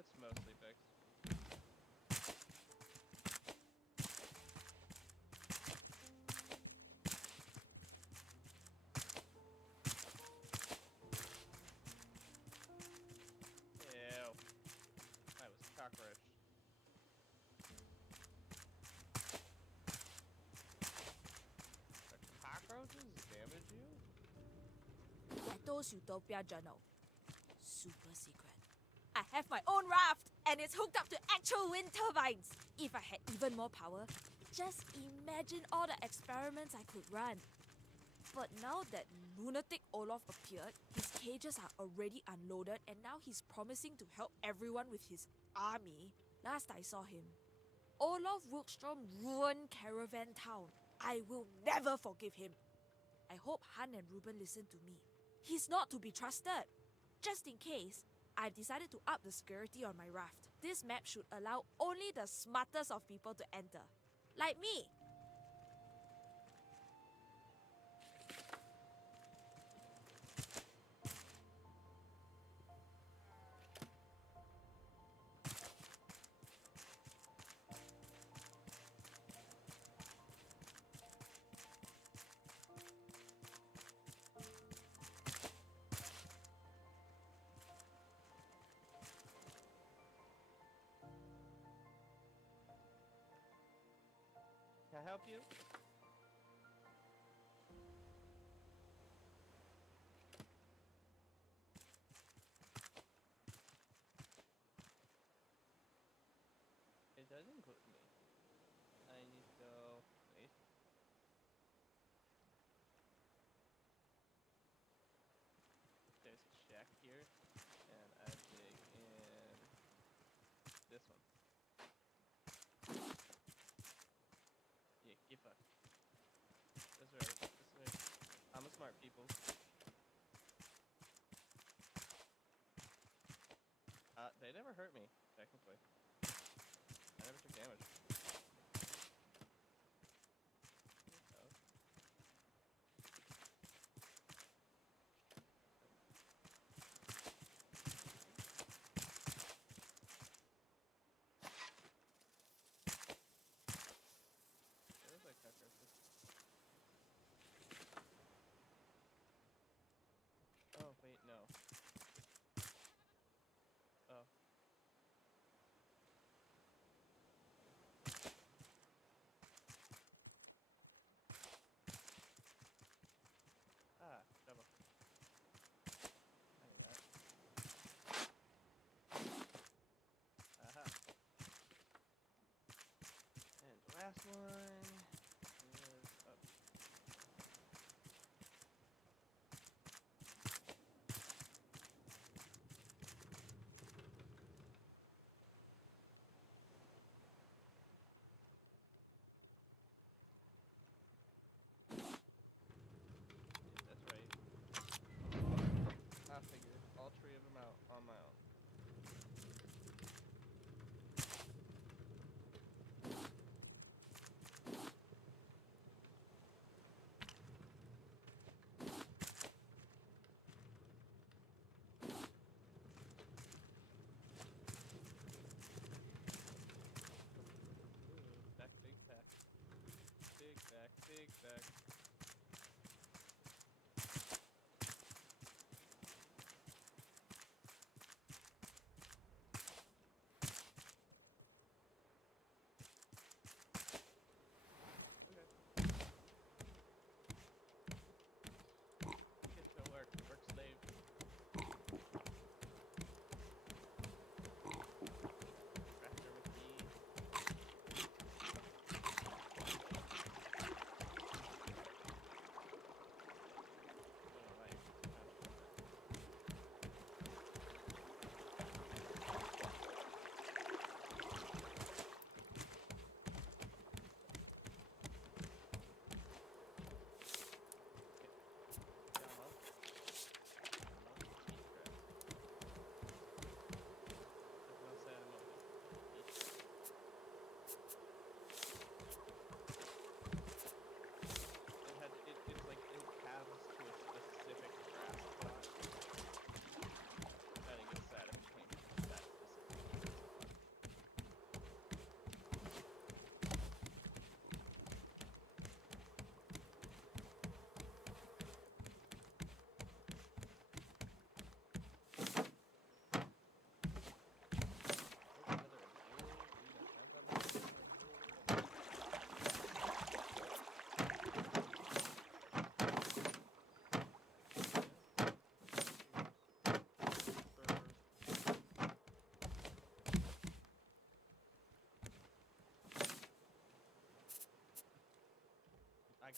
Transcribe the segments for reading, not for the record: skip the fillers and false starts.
It's mostly fixed. Ew. That was a cockroach. The cockroaches damage you? Ghetto's Utopia Journal. Super secret. I have my own raft, and it's hooked up to actual wind turbines. If I had even more power, just imagine all the experiments I could run. But now that lunatic Olaf appeared, his cages are already unloaded, and now he's promising to help everyone with his army. Last I saw him, Olaf Wilkstrom ruined Caravan Town. I will never forgive him. I hope Han and Ruben listen to me. He's not to be trusted. Just in case, I've decided to up the security on my raft. This map should allow only the smartest of people to enter. Like me. Can I help you? It does include me. I need to go. Wait. There's a check here, and I dig in this one. Yeah, give up. This way. This way. I'm a smart people. They never hurt me, technically. I never took damage. Oh. There's like cockroaches. Oh, wait, no. Oh.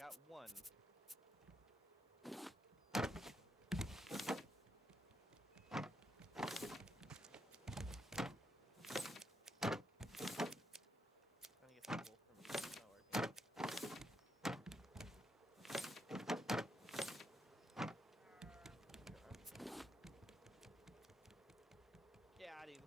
got one. Trying to get the wolf from you. It's not working. Got him.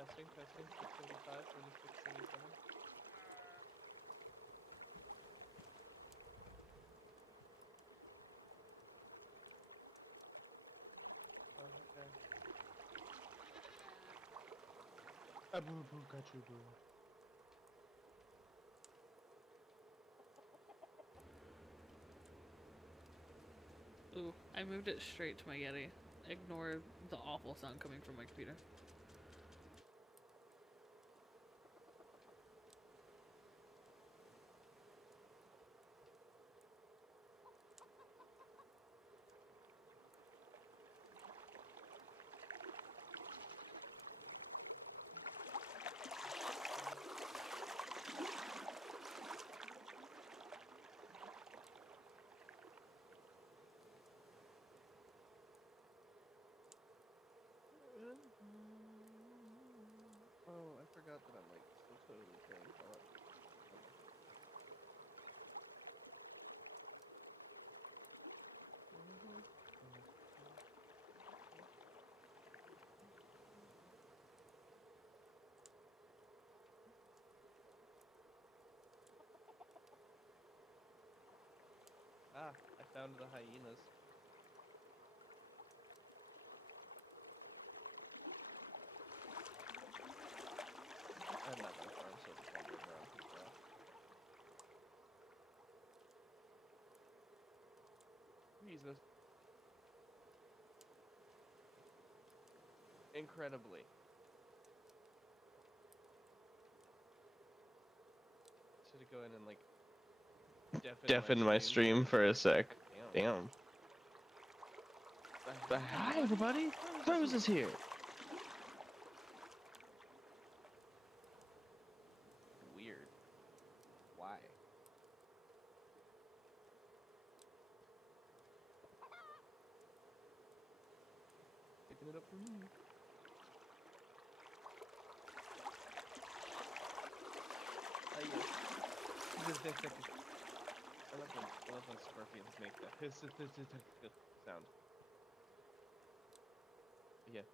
Testing, 675, 26, 77. Oh, okay. Boo boo, got you, boo. Ooh, I moved it straight to my Yeti. Ignore the awful sound coming from my computer. Oh, I forgot that I'm like so totally playing Call of Duty. Ah, I found the hyenas. I'm not gonna farm, so just wander around people off. Jesus. Incredibly. Should go in and like deafen my stream for a sec. Damn. Hi everybody. Rose is here. Weird. Why? Picking it up for me. Oh yeah. I love when scorpions make that sound. Yeah.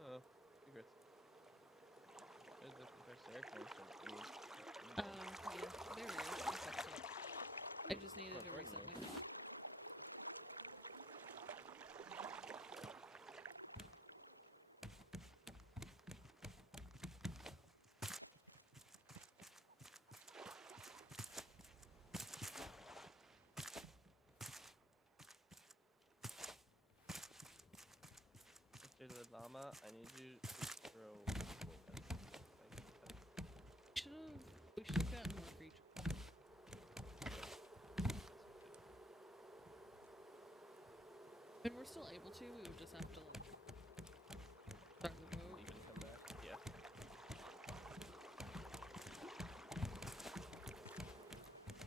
Oh, secrets. There's the Professor Aircraft. Yeah, there we go. I fixed it. I just needed to reset my thing. Mr. the Llama, I need you to throw We should have gotten more creatures. And we're still able to, we would just have to like start the boat. You can come back. Yeah.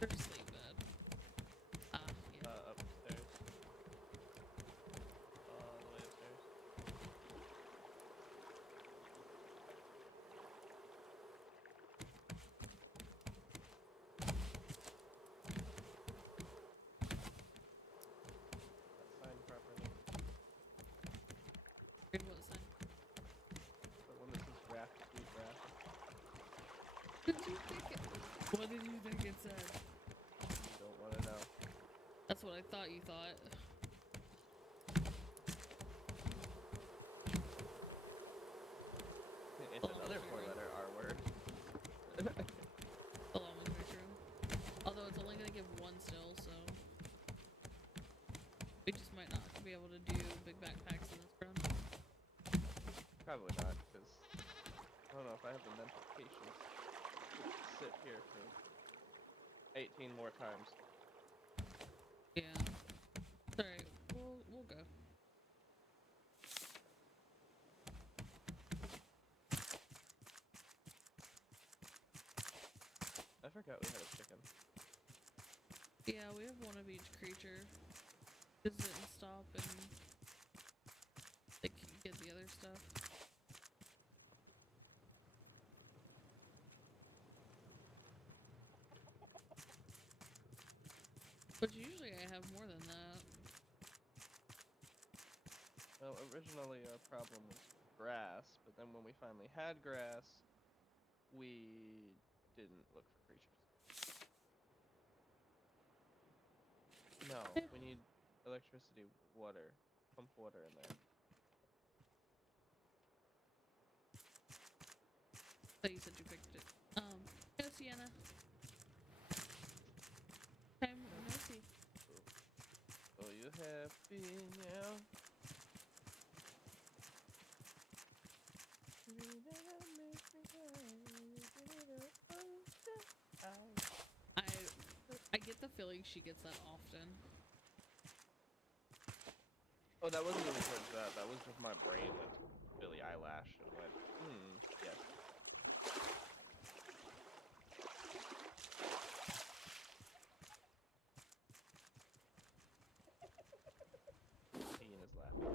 Or just leave bed. Yeah. Upstairs. All the way upstairs. Not signed properly. Read what it said. The one that says raft, food raft. What did you think it said? You don't want to know. That's what I thought you thought. Probably not, because I don't know if I have the mental patience to sit here for 18 more times. Yeah. It's alright. We'll go. I forgot we had a chicken. Yeah, we have one of each creature. Visit and stop and like get the other stuff. But usually I have more than that. Well, originally our problem was grass, but then when we finally had grass, we didn't look for creatures. No, we need electricity, water, pump water in there. Thought you said you picked it. Go Sienna. Time no see. Oh, you happy now? I get the feeling she gets that often. Oh, that wasn't even towards that. That was just my brain went to Billie Eyelash and went, yes. Ian is laughing.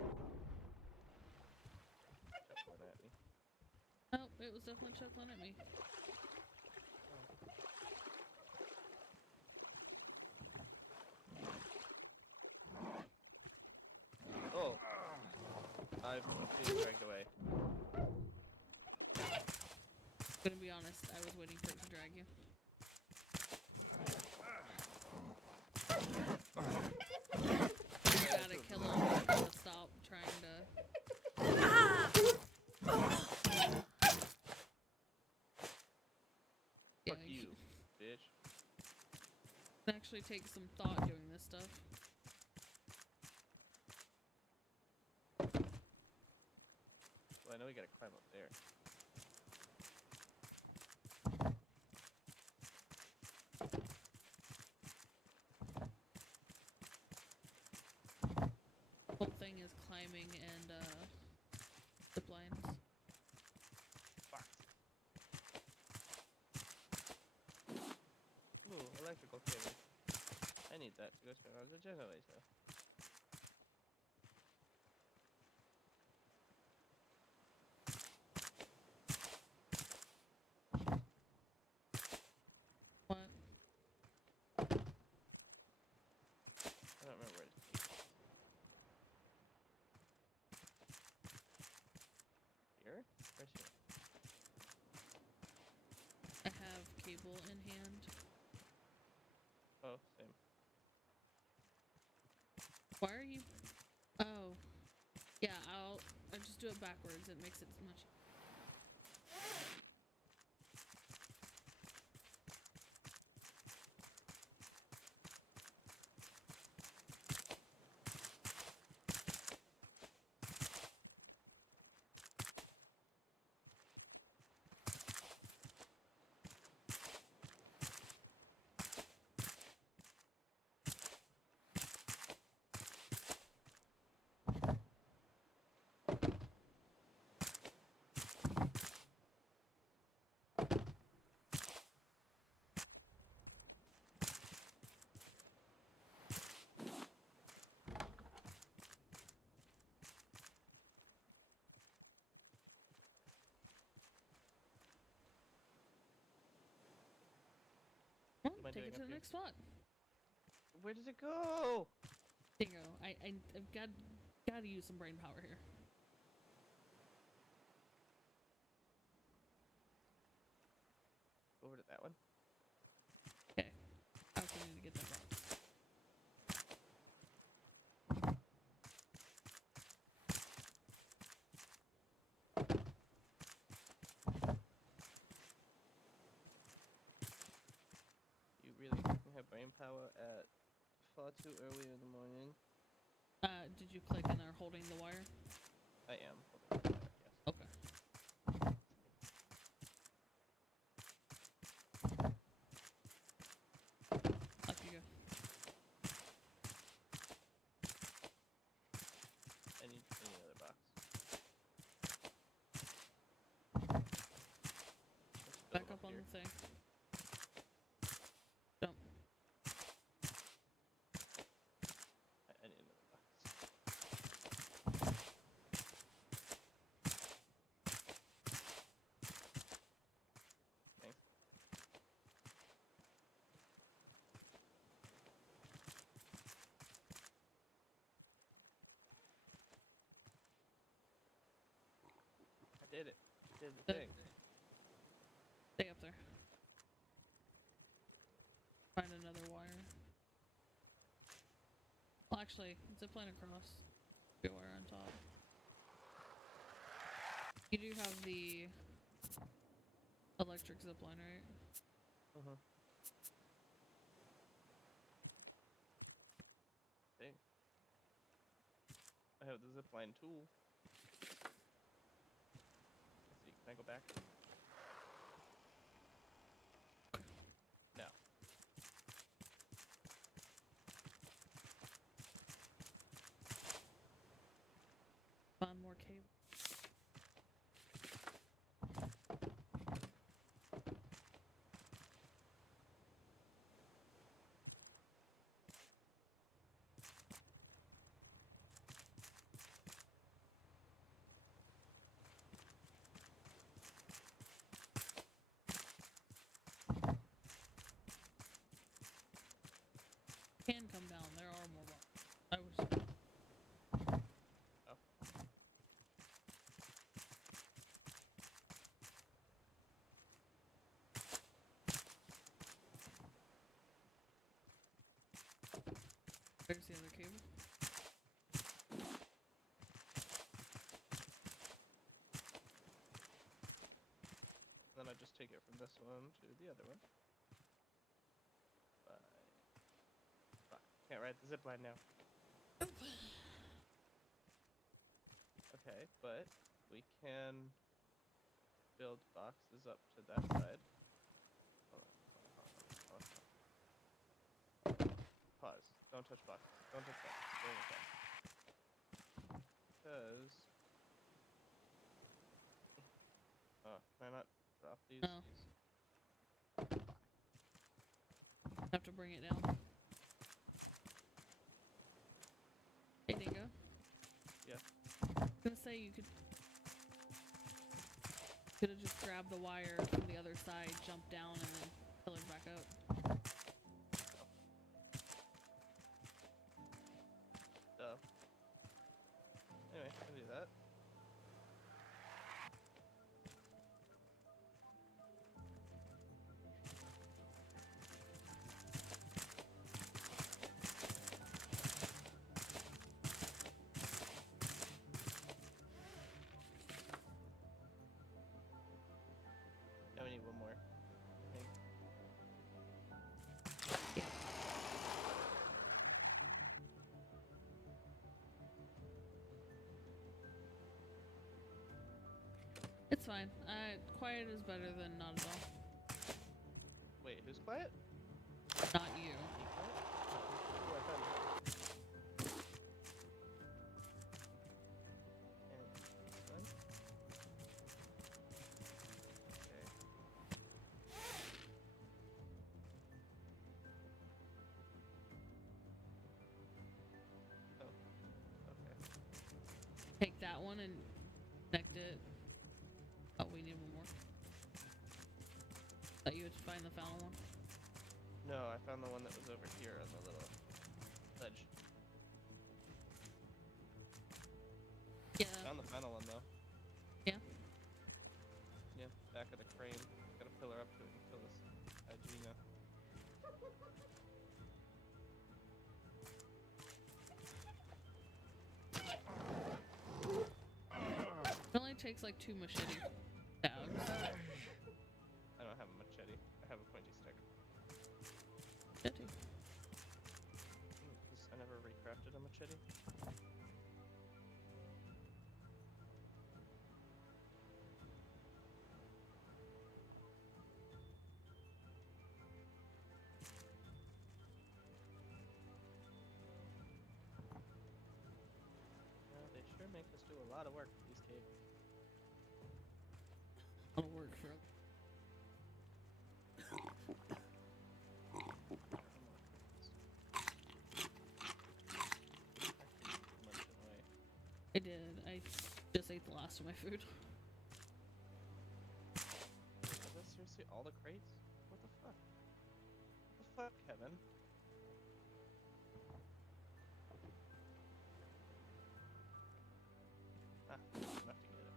Chuckling at me. Oh, it was definitely chuckling at me. Oh. I'm being dragged away. Gonna be honest, I was waiting for it to drag you. You gotta kill him. You gotta stop trying to. Fuck you, bitch. Actually take some thought doing this stuff. Well, I know we gotta climb up there. Whole thing is climbing and zip lines. Fuck. Ooh, electrical cable. I need that to go turn on the generator. What? I don't remember where to keep it. Here? Where's here? I have cable in hand. Oh, same. Why are you? Oh, yeah. I'll just do it backwards. It makes it much. Well, What am I take doing it to up the here? next spot. Where does it go? Dingo. I've gotta use some brain power here. Over to that one. Okay. I also need to get that box. You really fucking have brain power at far too early in the morning. Did you click and are holding the wire? I am holding the wire, yes. Okay. thing. Jump. I need another box. Thanks. I did it. Did the thing. Stay up there. Find another wire. Well, actually, zipline across. Be a wire on top. You do have the electric zipline, right? Uh-huh. Dang. I have the zipline tool. Let's see, can I go back? No. Find more cable. Can come down. There are more boxes. I was. Oh. There's the other cable. Then I just take it from this one to the other one. Bye. Fuck. Can't ride the zipline now. Okay, but we can build boxes up to that side. Hold on, hold on, hold on, hold on. Pause. Don't touch boxes. Don't touch boxes. Bring it back. Because... Oh, can I not drop these? No. Have to bring it down. Hey, Dingo. Yeah. I was gonna say you could have just grabbed the wire from the other side, jumped down, and then pillared back up. Duh. Anyway, I can do that. Now we need one more thing. It's fine. Quiet is better than not at all. Wait, who's quiet? Not you. Me quiet? Ooh, I found it. And this one. Okay. Oh, okay. Take that one and connect it. Oh, we need one more. Thought you had to find the final one. No, I found the one that was over here on the little ledge. Yeah. Found the final one though. Yeah. Yeah, back of the crane. Got a pillar up to it and kill this hyena. It only takes like 2 machete stabs. I don't have a machete. I have a pointy stick. Machete. 'Cause I never recrafted a machete. Yeah, they sure make us do a lot of work with these cables. That'll work for did. I just ate the last of my food. Is that seriously all the crates? What the fuck? What the fuck, Kevin? Ah, enough to get it.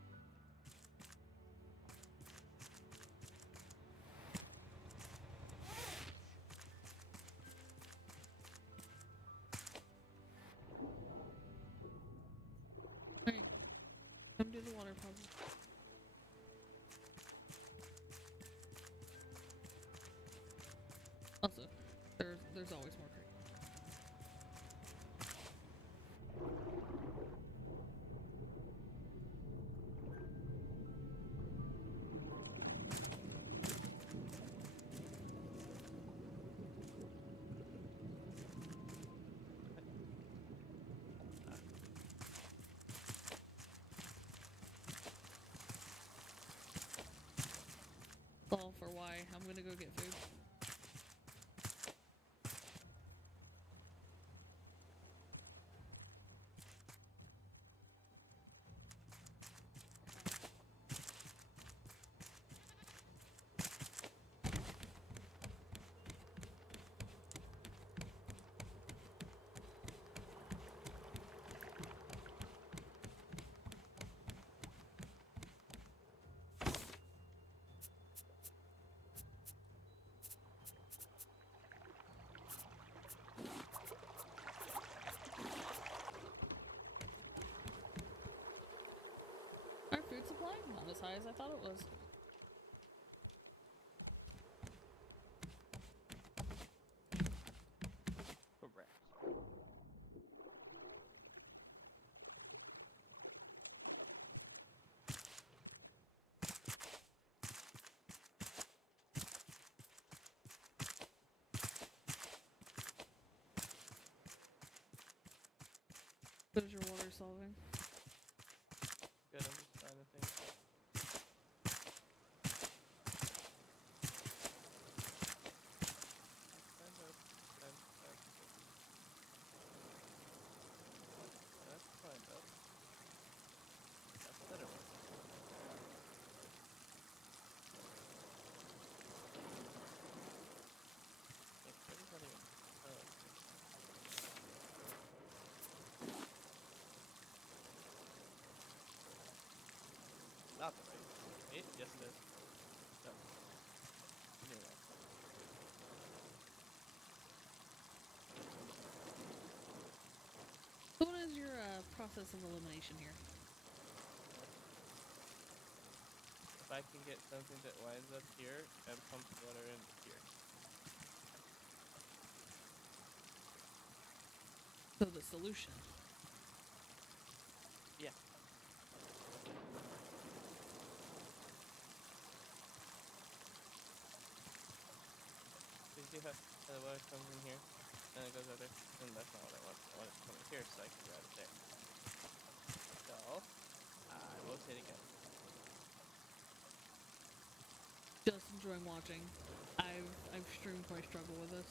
Alright. Come do the water puzzle. Also, there's always more crates. All for why I'm gonna go get food. Our food supply? Not as high as I thought it was. Correct. How's your water solving? Good, I'm just finding things. That's kind of. That's better one. Hey, what is that even? Oh. Not the right. It? Yes, it is. No. Give me that. So what is your process of elimination here? If I can get something that winds up here and pumps water into here. So the solution. Yeah. So you see how the water comes in here and it goes over there? And that's not what I want. I want it to come in here so I can grab it there. So I rotate again. Just enjoying watching. I've streamed my struggle with this.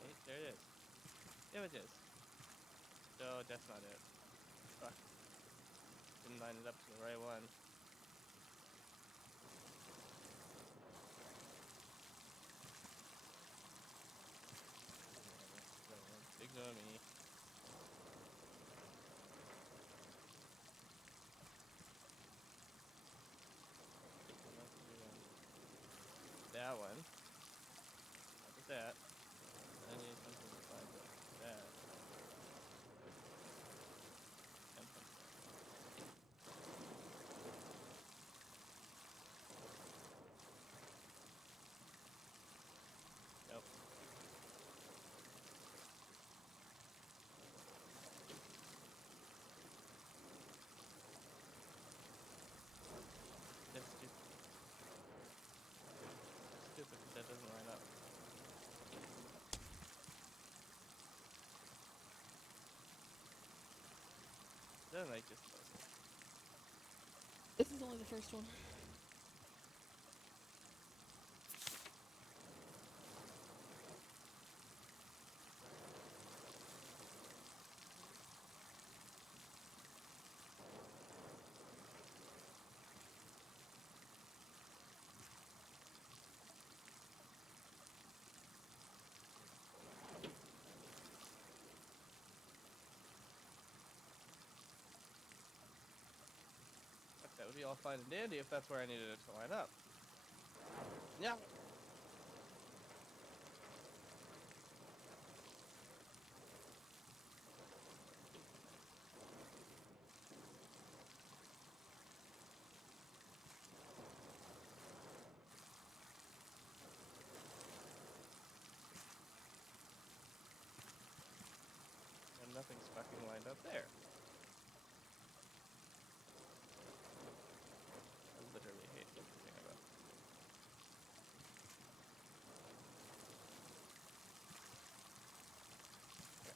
Hey, there it is. Images. No, that's not it. Fuck. Didn't line it up to the right one. Ignore me. That one. That was that. I need something that lines up to that. And something. Nope. That's stupid. That's stupid because that doesn't line up. Doesn't like this puzzle. This is only the first one. be all fine and dandy if that's where I needed it to line up. Yeah. And nothing's fucking lined up there. I literally hate everything about it. Okay.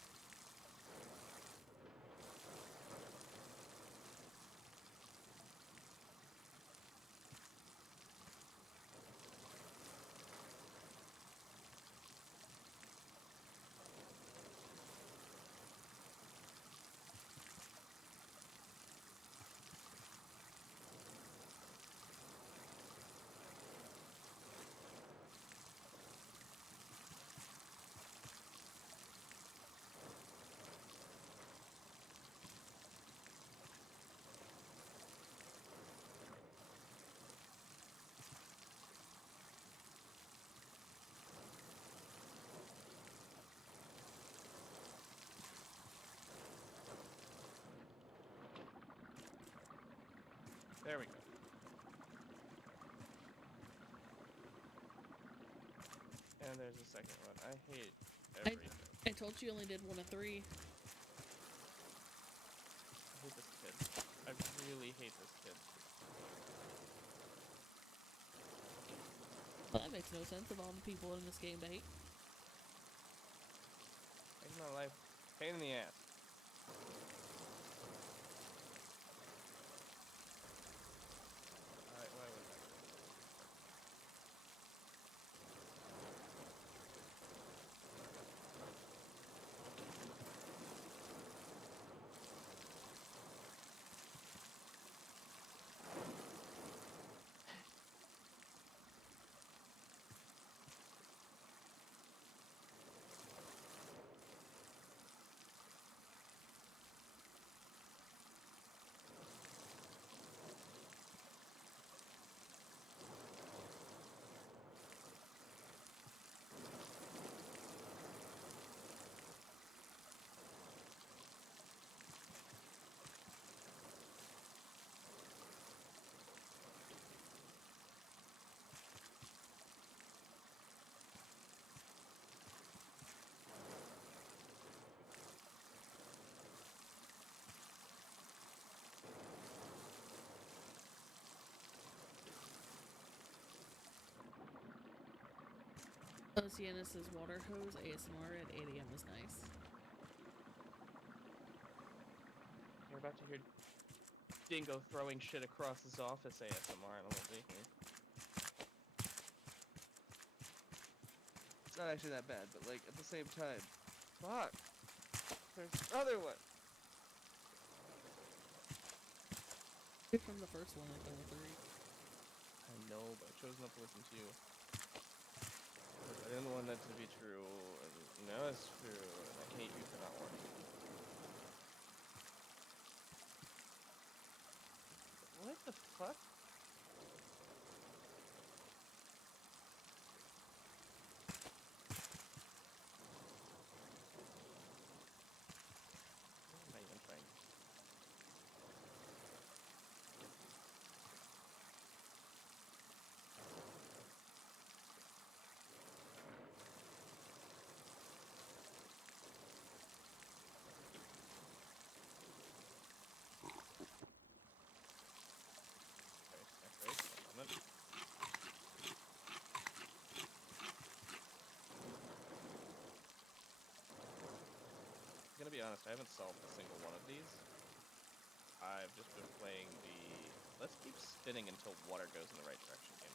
There we go. And there's a second one. I hate everything. I told you only did 1 of 3. I hate this kid. I really hate this kid. Well, that makes no sense of all the people in this game to hate. Makes my life pain in the ass. Alright, why was that? Oceanus's water hose ASMR at 8 a.m. was nice. You're about to hear Dingo throwing shit across his office ASMR in a little bit here. It's not actually that bad, but like at the same time, fuck. There's another one. From the first one, like number 3. I know, but I chose not to listen to you. Because I didn't want that to be true, and now it's true, and I hate you for not wanting it. What the fuck? What am I even trying to do? Okay, one moment. I'm gonna be honest, I haven't solved a single one of these. I've just been playing the let's keep spinning until water goes in the right direction game.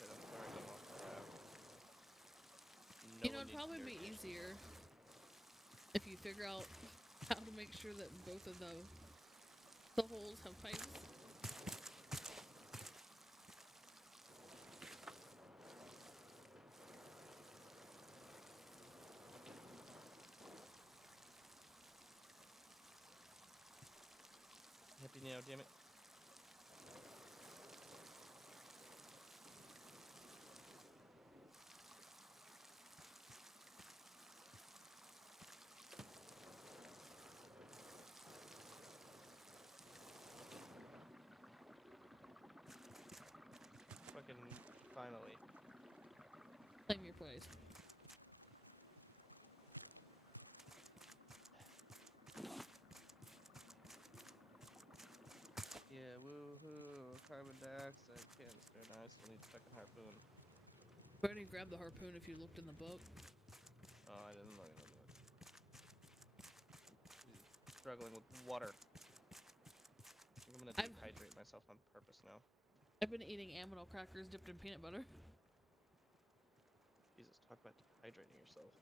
Okay, that's already more far out. No You know, one it'd needs probably be irrigation. easier if you figure out how to make sure that both of the holes have pipes. Happy now, damn it. Fucking finally. Claim your place. Yeah, woohoo. Carbon dioxide canister. Now I still need fucking harpoon. I already grabbed the harpoon if you looked in the book. Oh, I didn't look at it. Struggling with water. I think I'm gonna dehydrate myself on purpose now. I've been eating aminal crackers dipped in peanut butter. Jesus, talk about dehydrating yourself.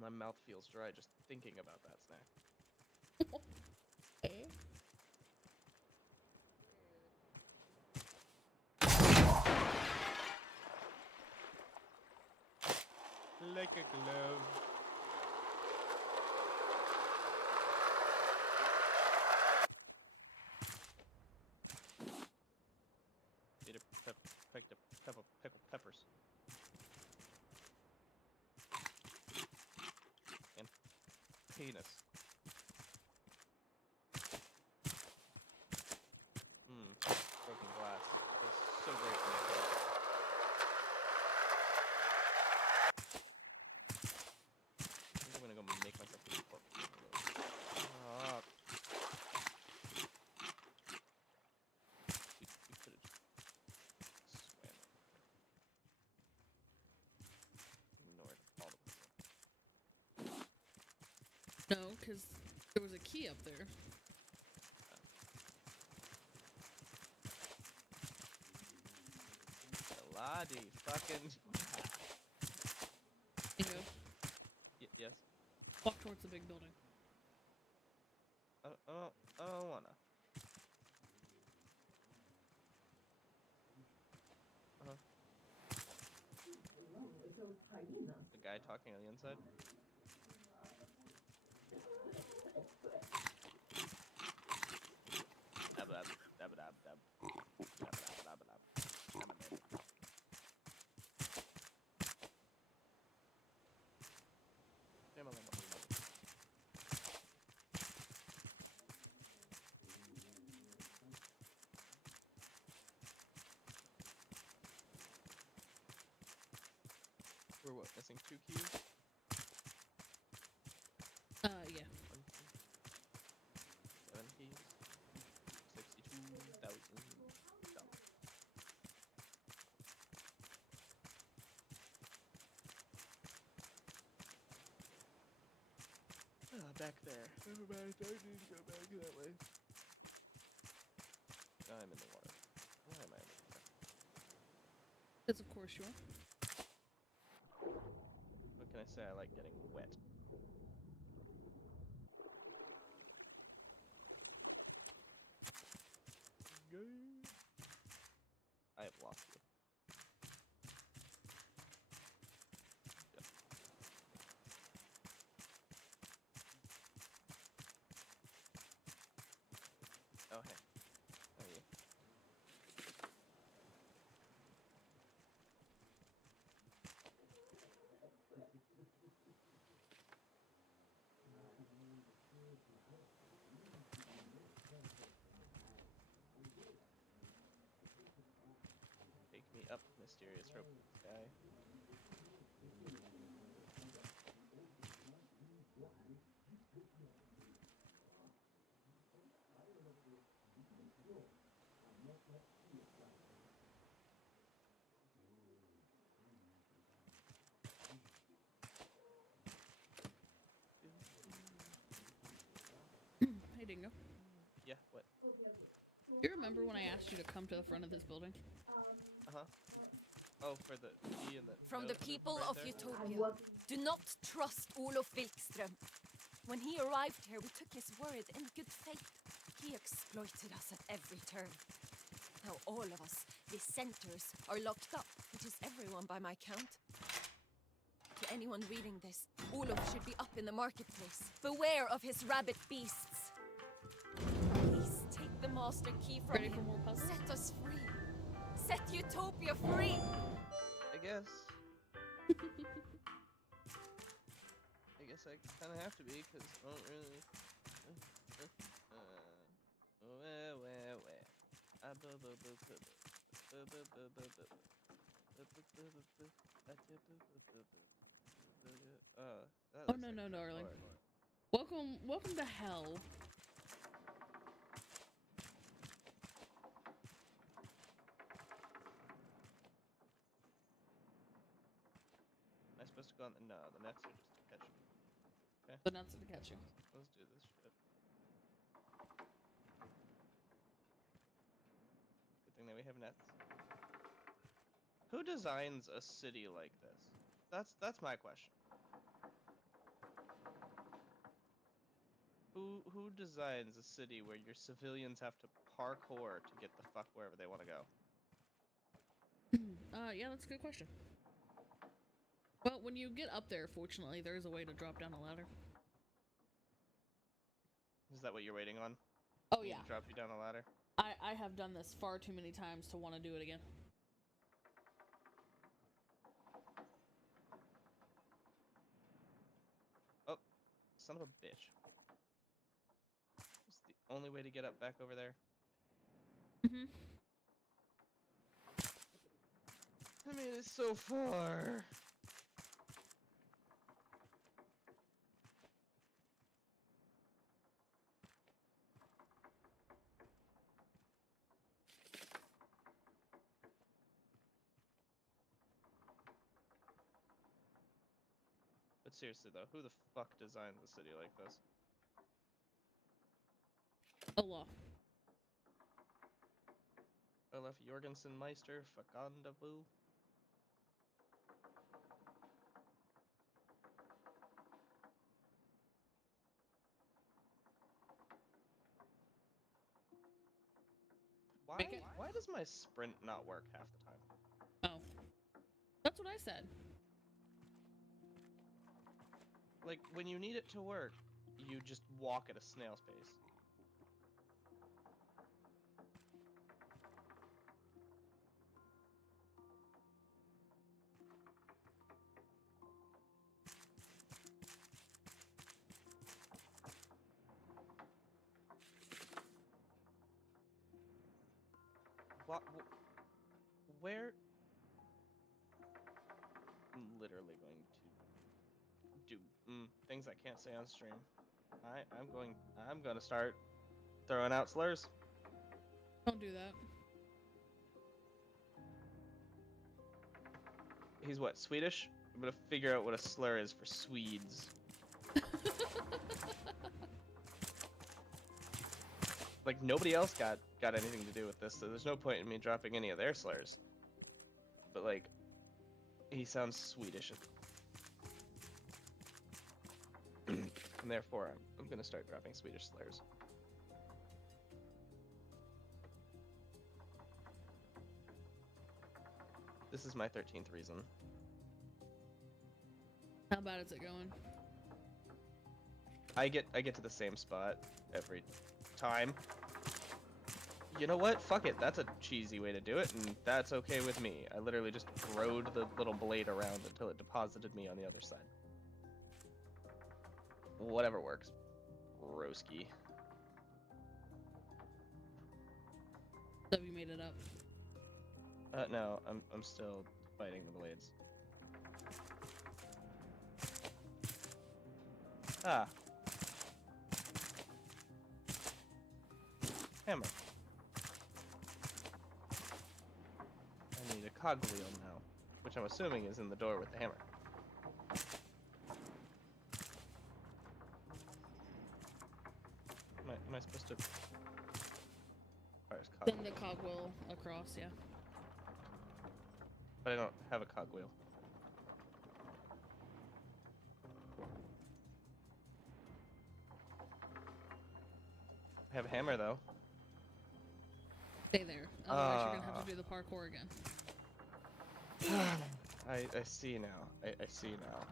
My mouth feels dry just thinking about that snack. Eh? Like a glove. Need a pickle peppers. And penis. Broken glass. It's so great when you feel it. I think I'm gonna go make myself a pork. Fuck. We could've just swam over there. Ignored all the people. No, because there was a key up there. Ladi, fucking. Dingo. Yes. Walk towards the big building. I don't wanna. Uh-huh. The guy talking on the inside? Dab dab dab dab dab. Dab dab dab dab. Dab dab. Damn, I'm gonna- We're what, missing 2 keys? Yeah. 1 key? 7 keys? $62,000. Back there. Never mind, I need to go back that way. I'm in the water. Why am I in the water? Because of course you are. What can I say? I like getting wet. I have lost you. Yep. Oh, hey. How are you? Take me up, mysterious rope in the sky. Hey, Dingo. Yeah, what? You remember when I asked you to come to the front of this building? Uh-huh. Oh, for the key and the From the note people right of there? Utopia, do not trust Olof Wilkström. When he arrived here, we took his word in good faith. He exploited us at every turn. Now all of us, dissenters, are locked up, which is everyone by my count. To anyone reading this, Olof should be up in the marketplace. Beware of his rabid beasts. Please take the master key from Ready for him. more puzzles? Set us free. Set Utopia free! I guess I kind of have to be, because I don't really... That Oh looks no, like no, a darling. door. Welcome to hell. Am I supposed to go on the... No, the nets are just to catch me. Okay, The nuts to catch you. let's do this shit. Good thing that we have nets. Who designs a city like this? That's my question. Who designs a city where your civilians have to parkour to get the fuck wherever they want to go? Yeah, that's a good question. Well, when you get up there, fortunately, there's a way to drop down a ladder. Is that what you're waiting on? Oh Me yeah. to drop you down a ladder? I have done this far too many times to want to do it again. Oh, son of a bitch. It's the only way to get up back over there. Mm-hmm. I mean, it's so far. But seriously though, who the fuck designed the city like this? Allah. Olaf Jorgensen Meister, Fakandaboo. Why? Make it. Why does my sprint not work half the time? Oh. That's what I said. Like, when you need it to work, you just walk at a snail's pace. What? Where? I'm literally going to do things I can't say on stream. I'm gonna start throwing out slurs. Don't do that. He's what, Swedish? I'm gonna figure out what a slur is for Swedes. Like, nobody else got anything to do with this, so there's no point in me dropping any of their slurs. But like, he sounds Swedish. And therefore, I'm gonna start dropping Swedish slurs. This is my 13th reason. How bad is it going? I get to the same spot every time. You know what? Fuck it. That's a cheesy way to do it, and that's okay with me. I literally just rode the little blade around until it deposited me on the other side. Whatever works. Roski. So you made it up. No, I'm still fighting the blades. Ah. Hammer. I need a cog wheel now, which I'm assuming is in the door with the hammer. Am I supposed to... Fires cogwheel across, yeah. But I don't have a cogwheel. I have a hammer though. Stay there. Otherwise, you're gonna have to do the parkour again. I see now. I see now.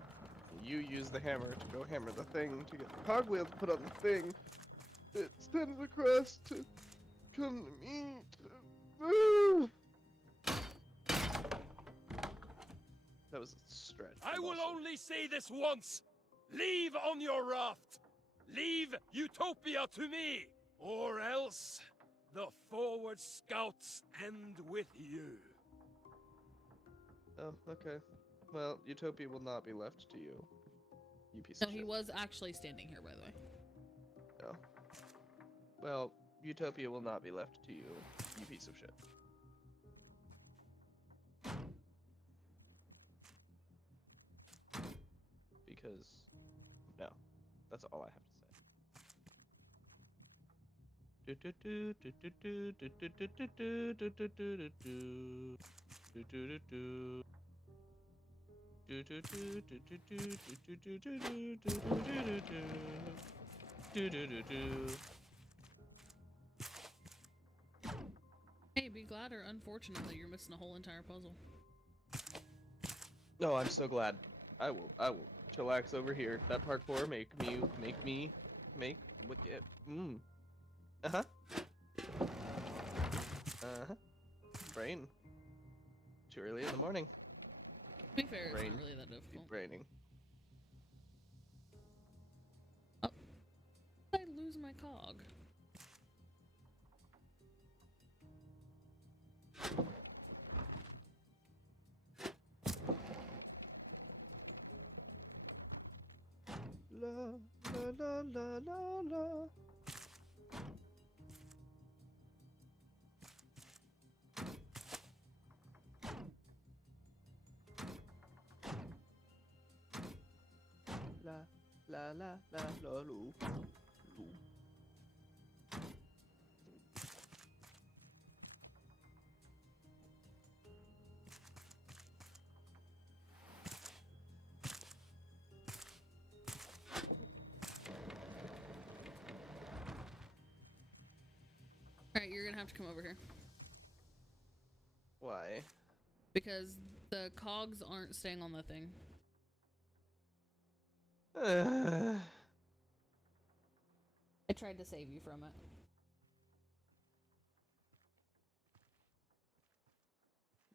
You use the hammer to go hammer the thing to get the cogwheel to put on the thing. It sends across to come to me. That was a stretch. I but will also- only say this once. Leave on your raft. Leave Utopia to me. Or else the forward scouts end with you. Oh, okay. Well, Utopia will not be left to you. You piece No, of he shit. was actually standing here, by the way. No. Well, Utopia will not be left to you. You piece of shit. Because no, that's all I have to say. Hey, be glad or unfortunate that you're missing a whole entire puzzle. No, I'm so glad. I will chillax over here. That parkour make what get Uh-huh. Uh-huh. Brain. Too early in the morning. To be fair, it's Rain. not really that Keep difficult. raining. Oh. Did I lose my cog? La la la la la la. La la la la la loo. Loo. Alright, you're gonna have to come over here. Why? Because the cogs aren't staying on the thing. I tried to save you from it.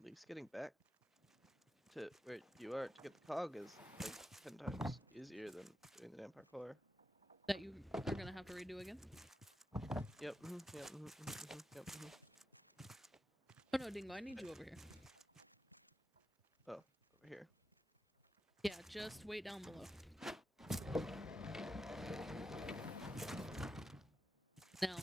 At least getting back to where you are to get the cog is like 10 times easier than doing the damn parkour. That you are gonna have to redo again? Yep. Yep. Yep. Oh no, Dingo, I need you over here. Oh, over here. Yeah, just wait down below. Now.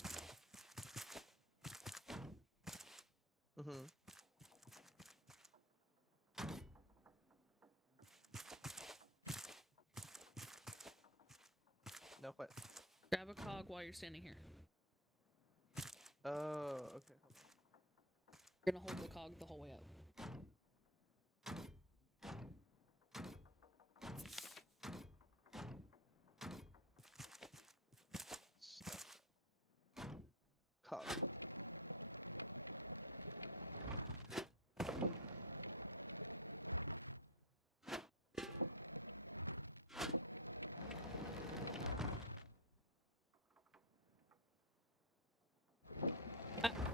No, what? Grab a cog while you're standing here. Oh, okay. You're gonna hold the cog the whole way up. Stop. Cog.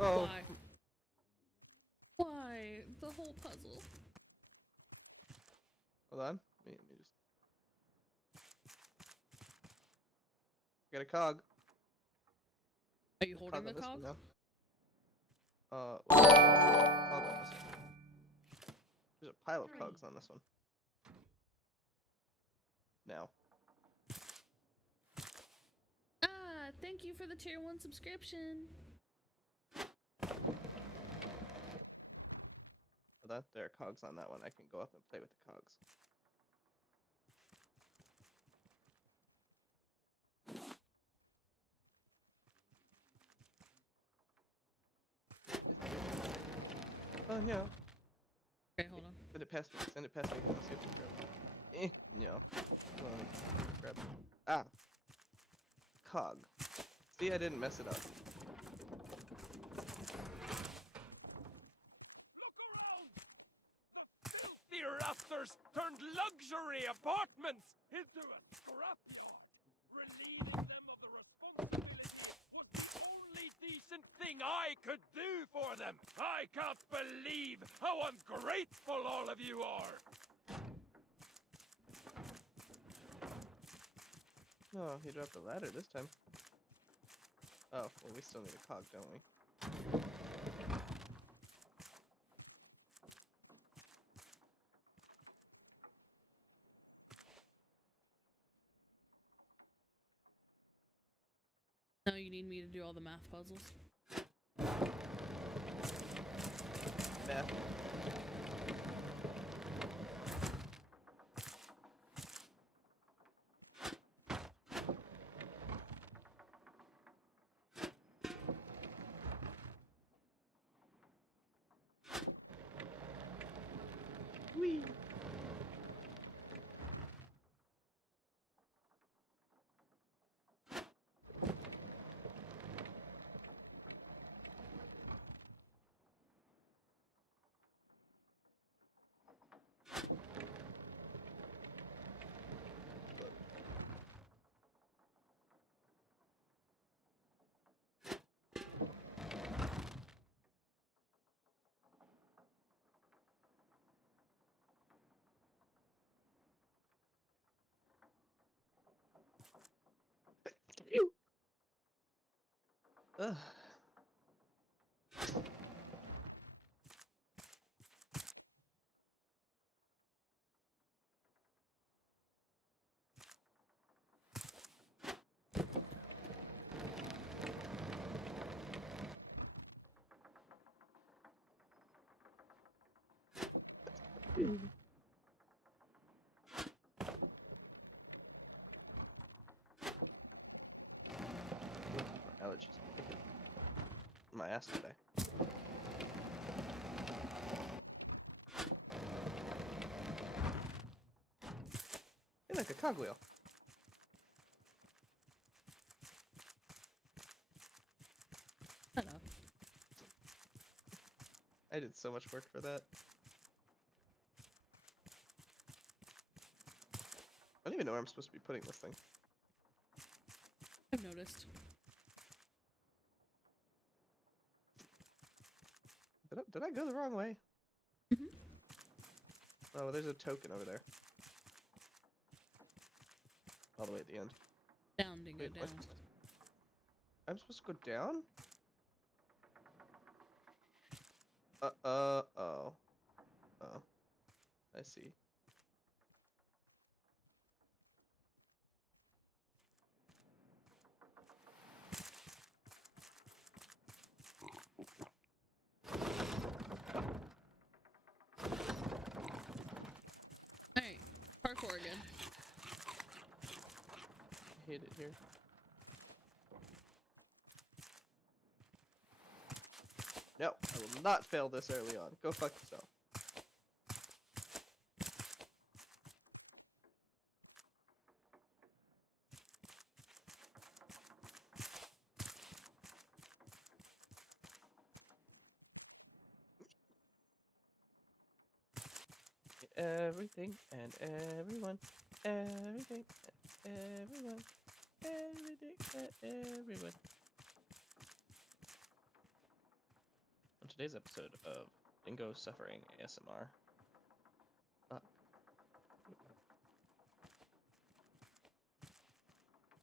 Oh. Why? Why? The whole puzzle. Hold on. Let me just. Get a cog. Are you holding the on this cog? one now. Cog on this one. There's a pile of cogs on this one. Now. Ah, thank you for the tier 1 subscription. Hold on. There are cogs on that one. I can go up and play with the cogs. Oh no. Okay, hold on. Send it past me. Send it past me. Let's see if we can grab it. No. Well, let me grab it. Ah. Cog. See, I didn't mess it up. The rafters turned luxury apartments into a scrapyard. Relieving them of the responsibility was the only decent thing I could do for them. I can't believe how ungrateful all of you are. Oh, he dropped the ladder this time. Oh, well, we still need a cog, don't we? Now you need me to do all the math puzzles. Yeah. Whee! Ugh. My allergies are kicking my ass today. Hey, like a cogwheel. I know. I did so much work for that. I don't even know where I'm supposed to be putting this thing. I've noticed. Did I go the wrong way? Mhm. Oh, there's a token over there. All the way at the end. Down, Dingo, Wait, down. what? I'm supposed to go down? Oh. Oh. I see. Alright, parkour again. I hate it here. No, I will not fail this early on. Go fuck yourself. Everything and everyone, everything and everyone, everything and everyone. On today's episode of Dingo Suffering ASMR. Fuck.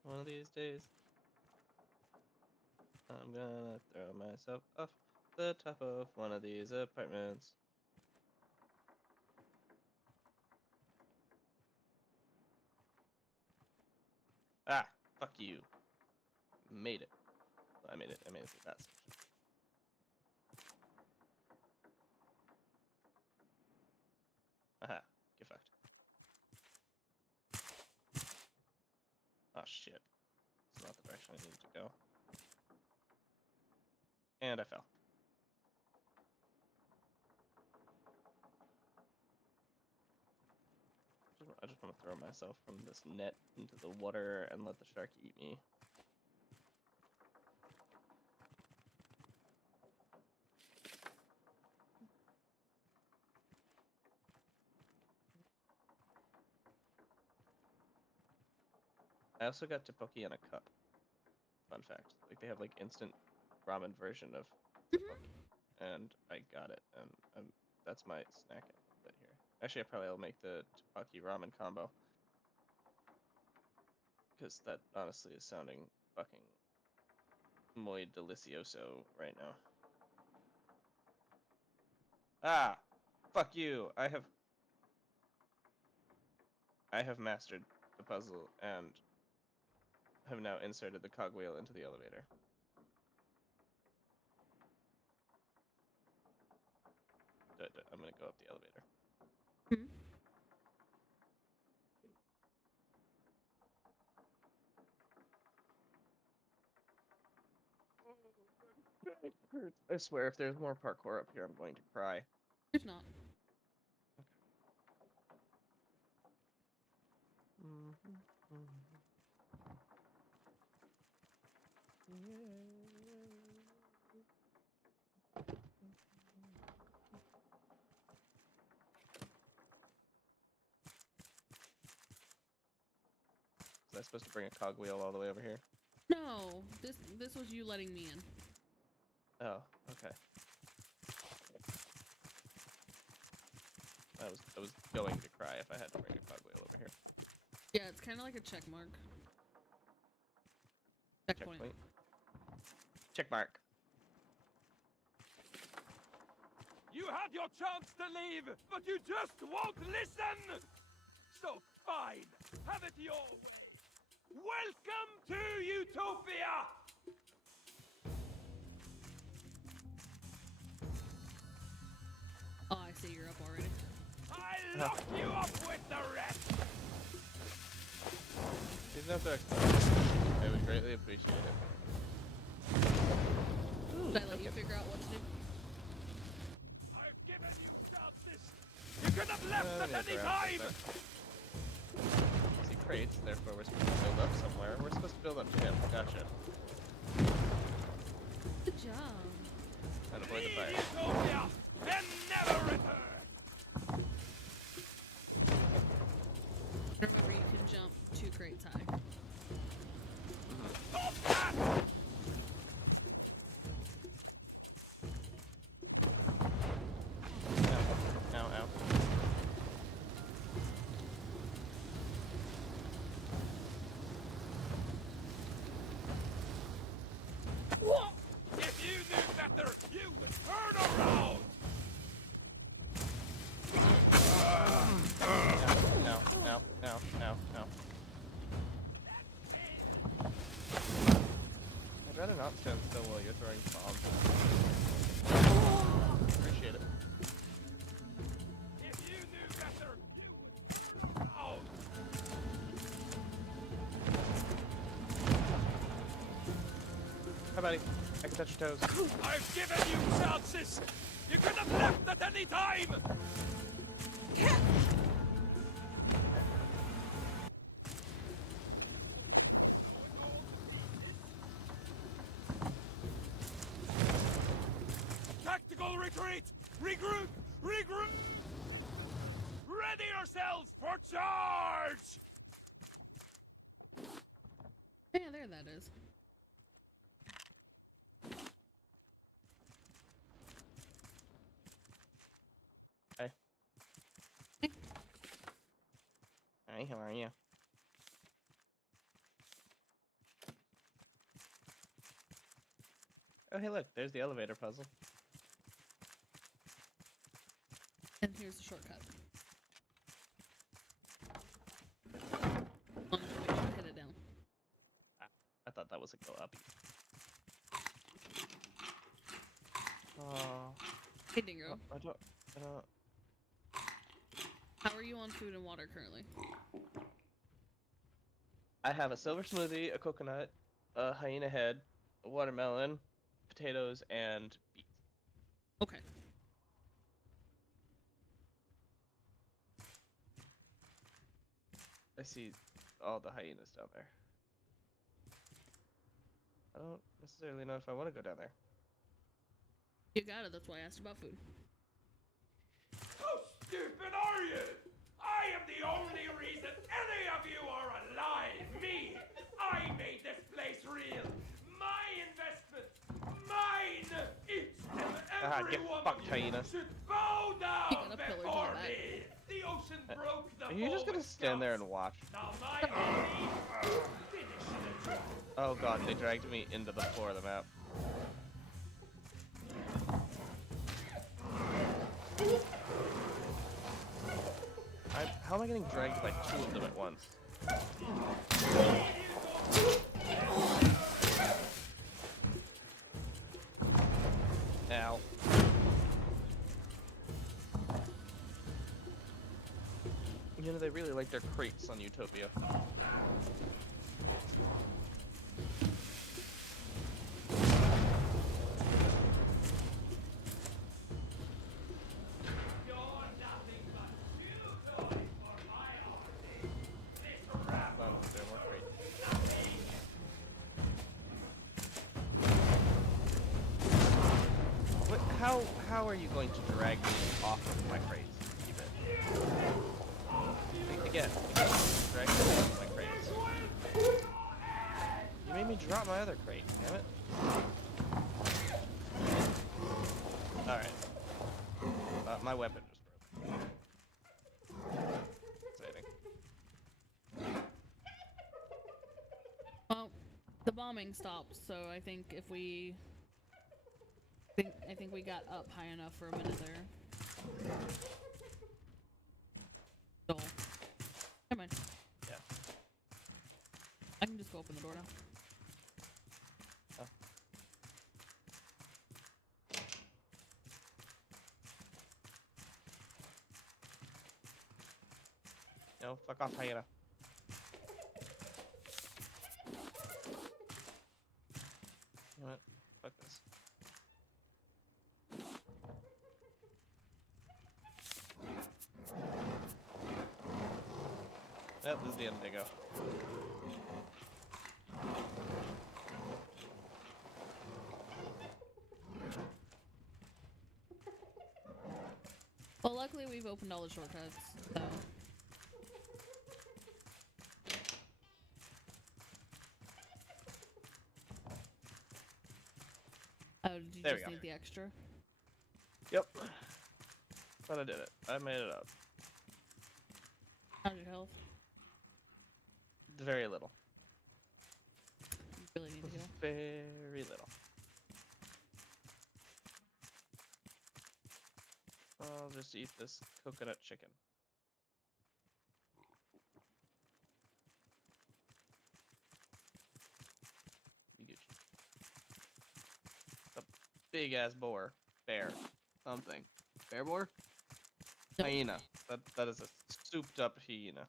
One of these days, I'm gonna throw myself off the top of one of these apartments. Ah, fuck you. Made it. I made it. I made it through that section. Aha, get fucked. Oh shit. It's not the direction I needed to go. And I fell. I just want to throw myself from this net into the water and let the shark eat me. I also got tteokbokki in a cup. Fun fact. Like, they have, like, instant ramen version of tteokbokki. And I got it, and that's my snack a little bit here. Actually, I probably will make the tteokbokki ramen combo. Because that honestly is sounding fucking muy delicioso right now. Ah! Fuck you! I have mastered the puzzle and have now inserted the cogwheel into the elevator. I'm gonna go up the elevator. Hmm. It hurts. I swear, if there's more parkour up here, I'm going to cry. There's not. Was I supposed to bring a cogwheel all the way over here? No, this was you letting me in. Oh, okay. I was going to cry if I had to bring a cogwheel over here. Yeah, it's kind of like a check mark. Checkpoint. Check mark. You had your chance to leave, but you just won't listen! So fine, have it your way. Welcome to Utopia! Oh, I see you're up already. I lock you up with the rest! You don't have to explain. I would greatly appreciate it. Did I let you figure out what to do? I've given you chances! You could have left at any time! See crates, therefore we're supposed to build up somewhere. We're supposed to build up to him. Gotcha. Good job. And avoid the fire. Leave Utopia and never return! Remember, you can jump 2 crates high. Stop that! Ow, ow, ow. If you knew better, you would turn around! Ow, ow, ow, ow, ow. I'd rather not stand still while you're throwing bombs. Appreciate it. If you knew better, you would... Oh! Hi, buddy. I can touch your toes. I've given you chances! You could have left at any time! Tactical retreat! Regroup! Regroup! Ready yourselves for charge! Yeah, there that is. Hi. Hi, how are you? Oh, hey, look, there's the elevator puzzle. And here's the shortcut. Make sure to hit it down. I thought that was a go up. Oh, Hey, Dingo. I don't. How are you on food and water currently? I have a silver smoothie, a coconut, a hyena head, a watermelon, potatoes, and beets. Okay. I see all the hyenas down there. I don't necessarily know if I want to go down there. You got it. That's why I asked about food. How stupid are you? I am the only reason any of you are alive. Me! I made this place real. My investment. Mine! Each and every Get one fucked, of you hyena. should bow You down got a pillar to before the back. me. The ocean broke the Are you just gonna forward stand there scouts. and watch? Now my army finish the job. Oh god, they dragged me into the floor of the map. How am I getting dragged by two of them at once? Ow. You know, they really like their crates on Utopia. How are you going to drag me off of my crates? Keep it. Again, drag me off of my crates. You made me drop my other crate, damn it. Alright. My weapon just broke. Exciting. Well, the bombing stopped, so I think if we... I think we got up high enough for a minute there. So, never mind. Yeah. I can just go open the door now. Oh. No, fuck off, hyena. You know what? Fuck this. That was the end, Dingo. Well, luckily we've opened all the shortcuts, so... Oh, did you There we just go. need the extra? Yep. But I did it. I made it up. How's your health? Very little. You really need to heal. Very little. I'll just eat this coconut chicken. Be Gucci. A big ass boar. Bear. Something. Bear boar? No. Hyena. That is a souped up hyena.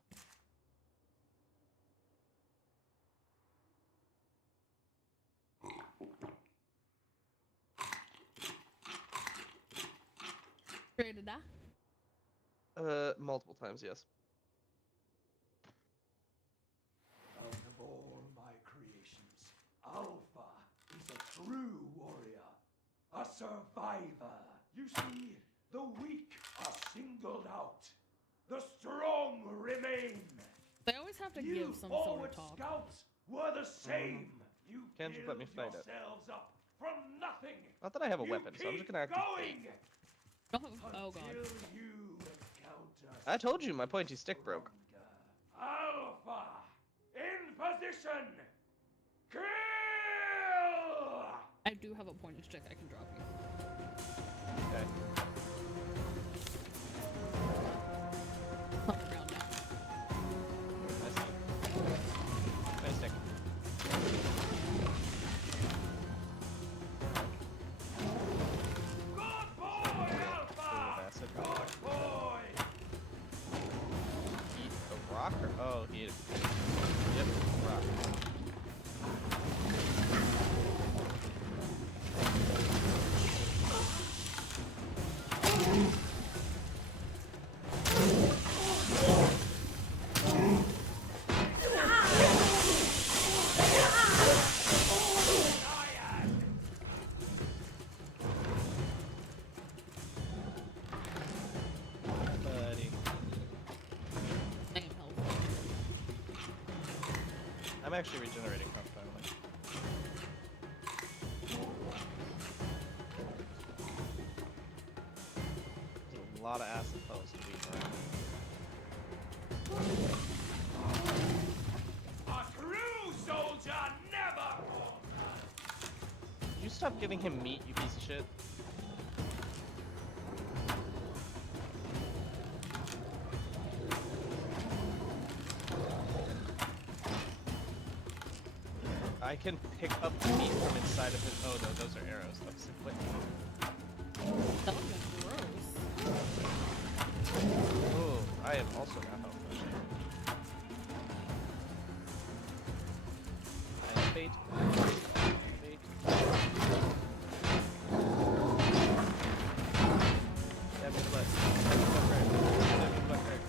Ready to die? Multiple times, yes. Out of all my creations, Alpha is a true warrior, a survivor. You see, the weak are singled out, the strong remain. They always have to You give some sort forward of talk. scouts were the same. You Can't just let me build fight it. yourselves up from nothing. Not that I have a You weapon, so I'm just keep gonna have to going bait. Oh god. until you encounter I told you my pointy stick broke. stronger. Alpha, in position. Kill! I do have a pointed stick I can drop you. Okay. On the ground now. I see. Nice stick. Good boy, Alpha! Acid. Good boy! Eat a rock or oh he ate a yep, rock. I'm actually regenerating finally. There's a lot of acid pills to beat around. A true soldier never. Did you stop giving him meat, you piece of shit? I can pick up the meat from inside of it. Oh no, those are arrows. Let's quit. That would be gross. Oh, I am also not health potion. I am fate. Fate. Stab me in the butt. Stab me in the butt, Greg. Stab me in the butt, Greg.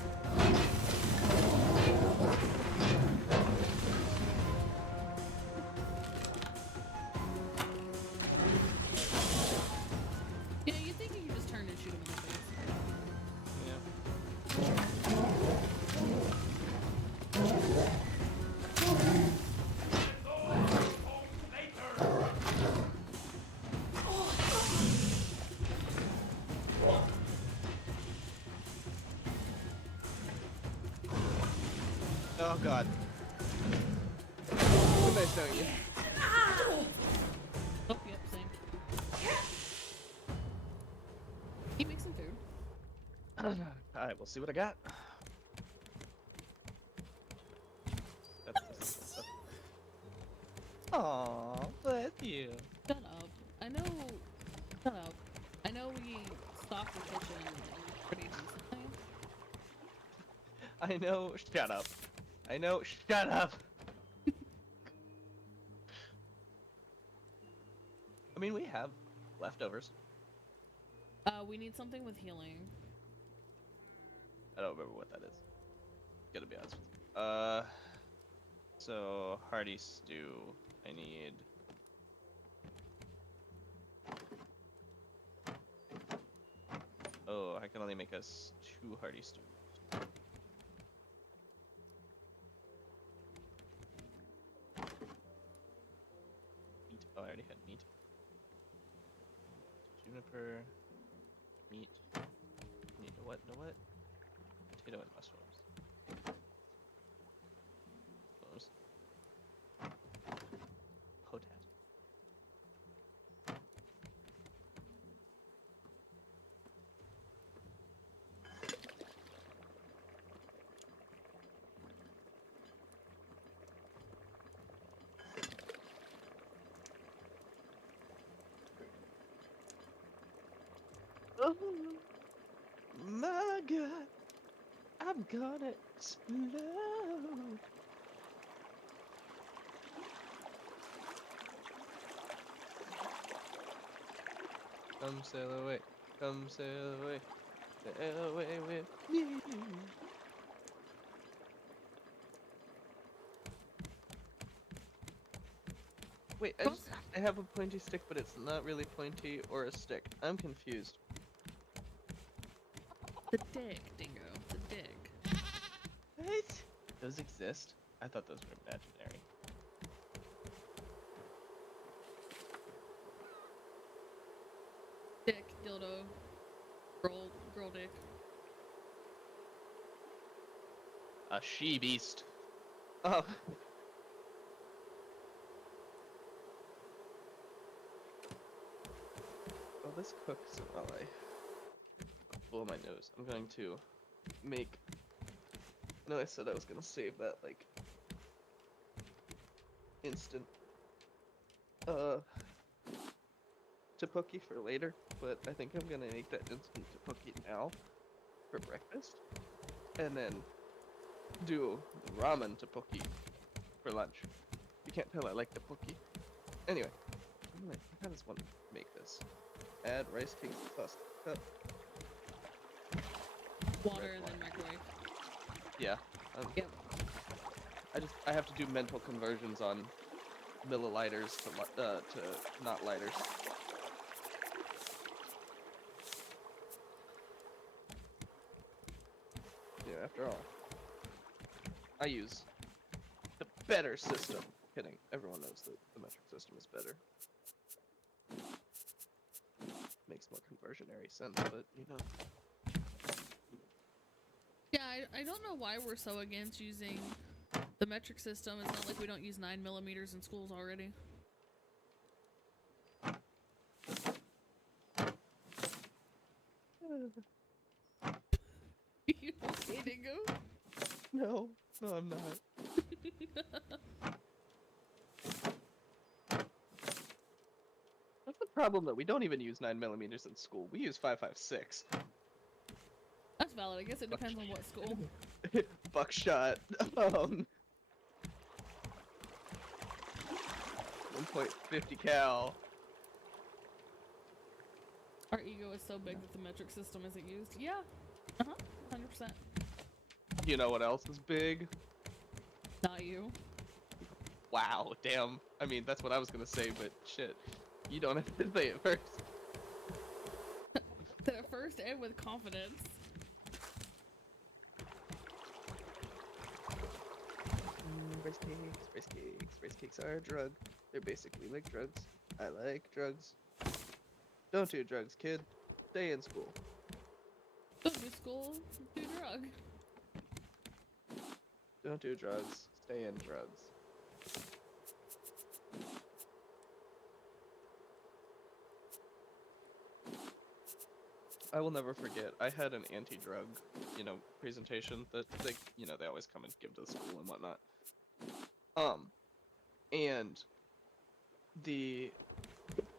Yeah, you think you can just turn and shoot him in the face. Yeah. Oh god. Nice knowing you. Oh, yep, same. He makes some food. Alright, we'll see what I got. That's the stuff. Aww, bless you. Shut up. I know. Shut up. I know we stocked the kitchen pretty decently. I know, shut up. I know, shut up! I mean, we have leftovers. We need something with healing. I don't remember what that is. Gotta be honest with you. So, hearty stew. I need... Oh, I can only make us 2 hearty stews. Meat. Oh, I already had meat. Juniper. Meat. Need a what? No what? Potato and mushrooms. Mushrooms. Potat. Oh my god, I'm gonna explode. Come sail away, come sail away with me. Wait, I have a pointy stick, but it's not really pointy or a stick. I'm confused. The dick, Dingo. The dick. What? Those exist? I thought those were imaginary. Dick, dildo. Girl dick. A she beast. Oh. Well, this cooks while I blow my nose. I'm going to make. No, I said I was gonna save that like instant tteokbokki for later, but I think I'm gonna make that instant tteokbokki now for breakfast, and then do ramen tteokbokki for lunch. You can't tell I like tteokbokki. Anyway, I just want to make this. Add rice cakes to pasta cup. Water and then microwave. Yeah. Yep. I have to do mental conversions on milliliters to not lighters. Yeah, after all, I use better system. Kidding. Everyone knows that the metric system is better. Makes more conversionary sense, but you know. Yeah, I don't know why we're so against using the metric system. It's not like we don't use 9mm in schools already. You okay, Dingo? No, I'm not. That's the problem, though. We don't even use 9mm in school. We use 5.56. That's valid. I guess it depends on what school. Buckshot. 1.50 cal. Our ego is so big that the metric system isn't used. Yeah. 100%. You know what else is big? Not you. Wow, damn. I mean, that's what I was gonna say, but shit. You don't have to say it first. The first and with confidence. Rice cakes. Rice cakes are a drug. They're basically like drugs. I like drugs. Don't do drugs, kid. Stay in school. Don't do school, do drug. Don't do drugs. Stay in drugs. I will never forget. I had an anti-drug, presentation that they always come and give to the school and whatnot. And the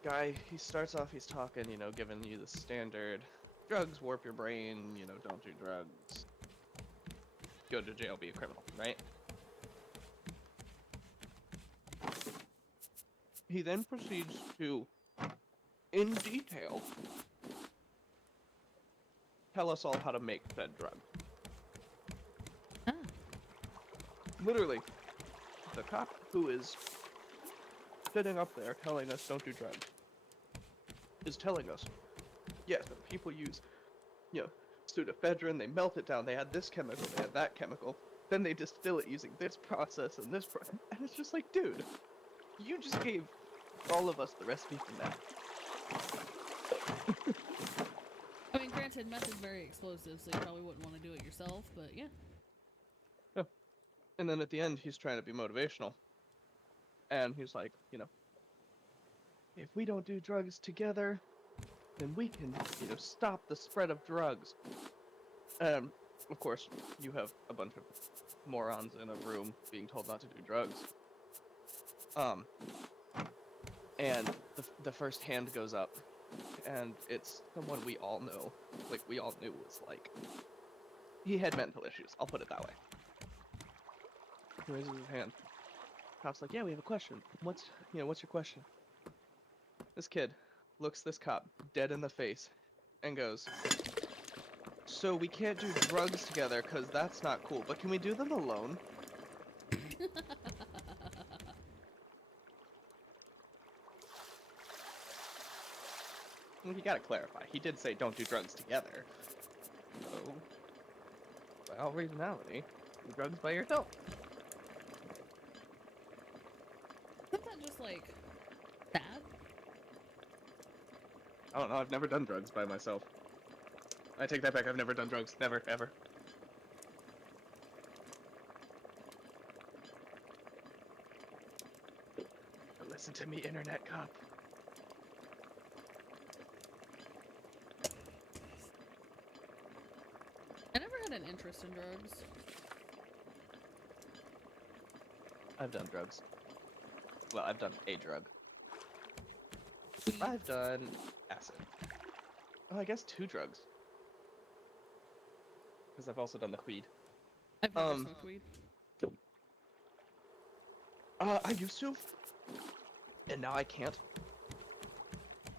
guy, he starts off, he's talking, giving you the standard, drugs warp your brain, don't do drugs, go to jail, be a criminal, right? He then proceeds to, in detail, tell us all how to make said drug. Ah. Literally, the cop who is sitting up there telling us don't do drugs is telling us, yes, people use, pseudoephedrine, they melt it down, they add this chemical, they add that chemical, then they distill it using this process and this and it's just like, dude, you just gave all of us the recipe for that. I mean, granted, meth is very explosive, so you probably wouldn't want to do it yourself, but yeah. Yeah. And then at the end, he's trying to be motivational. And he's like, if we don't do drugs together, then we can, stop the spread of drugs. Of course, you have a bunch of morons in a room being told not to do drugs. And the first hand goes up, and it's someone we all know. Like, we all knew was, like, he had mental issues, I'll put it that way. He raises his hand. Cop's like, yeah, we have a question. What's your question? This kid looks this cop dead in the face and goes, so we can't do drugs together because that's not cool, but can we do them alone? Well, you gotta clarify. He did say don't do drugs together. So, by all reasonality, do drugs by yourself. Isn't that just, like, bad? I don't know, I've never done drugs by myself. I take that back, I've never done drugs. Never, ever. Listen to me, internet cop. I never had an interest in drugs. I've done drugs. Well, I've done a drug. Weed. I've done acid. Oh, I guess 2 drugs. Because I've also done the weed. I've never smoked weed. I used to. And now I can't.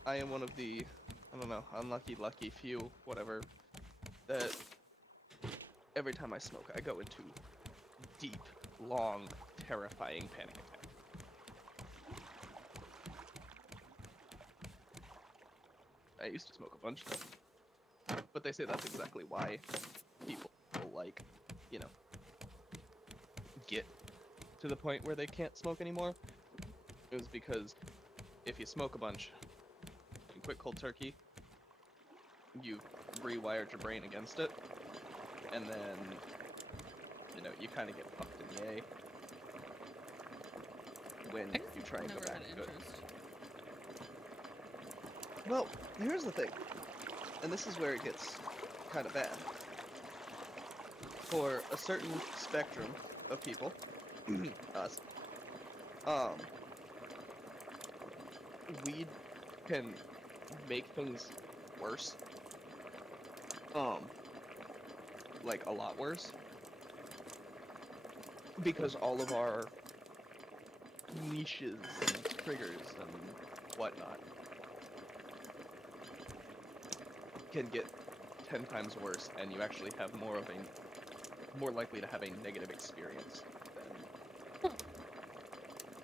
I am one of the, I don't know, unlucky, lucky few, whatever, that every time I smoke, I go into deep, long, terrifying panic attack. I used to smoke a bunch though. But they say that's exactly why people will, like, get to the point where they can't smoke anymore, it was because if you smoke a bunch and quit cold turkey, you've rewired your brain against it, and then, you know, you kind of get fucked in the A when I just you try and go never back had to it. interest. Well, here's the thing, and this is where it gets kind of bad. For a certain spectrum of people, us, weed can make things worse. Like a lot worse. Because all of our niches and triggers and whatnot can get 10 times worse, and you actually have more likely to have a negative experience than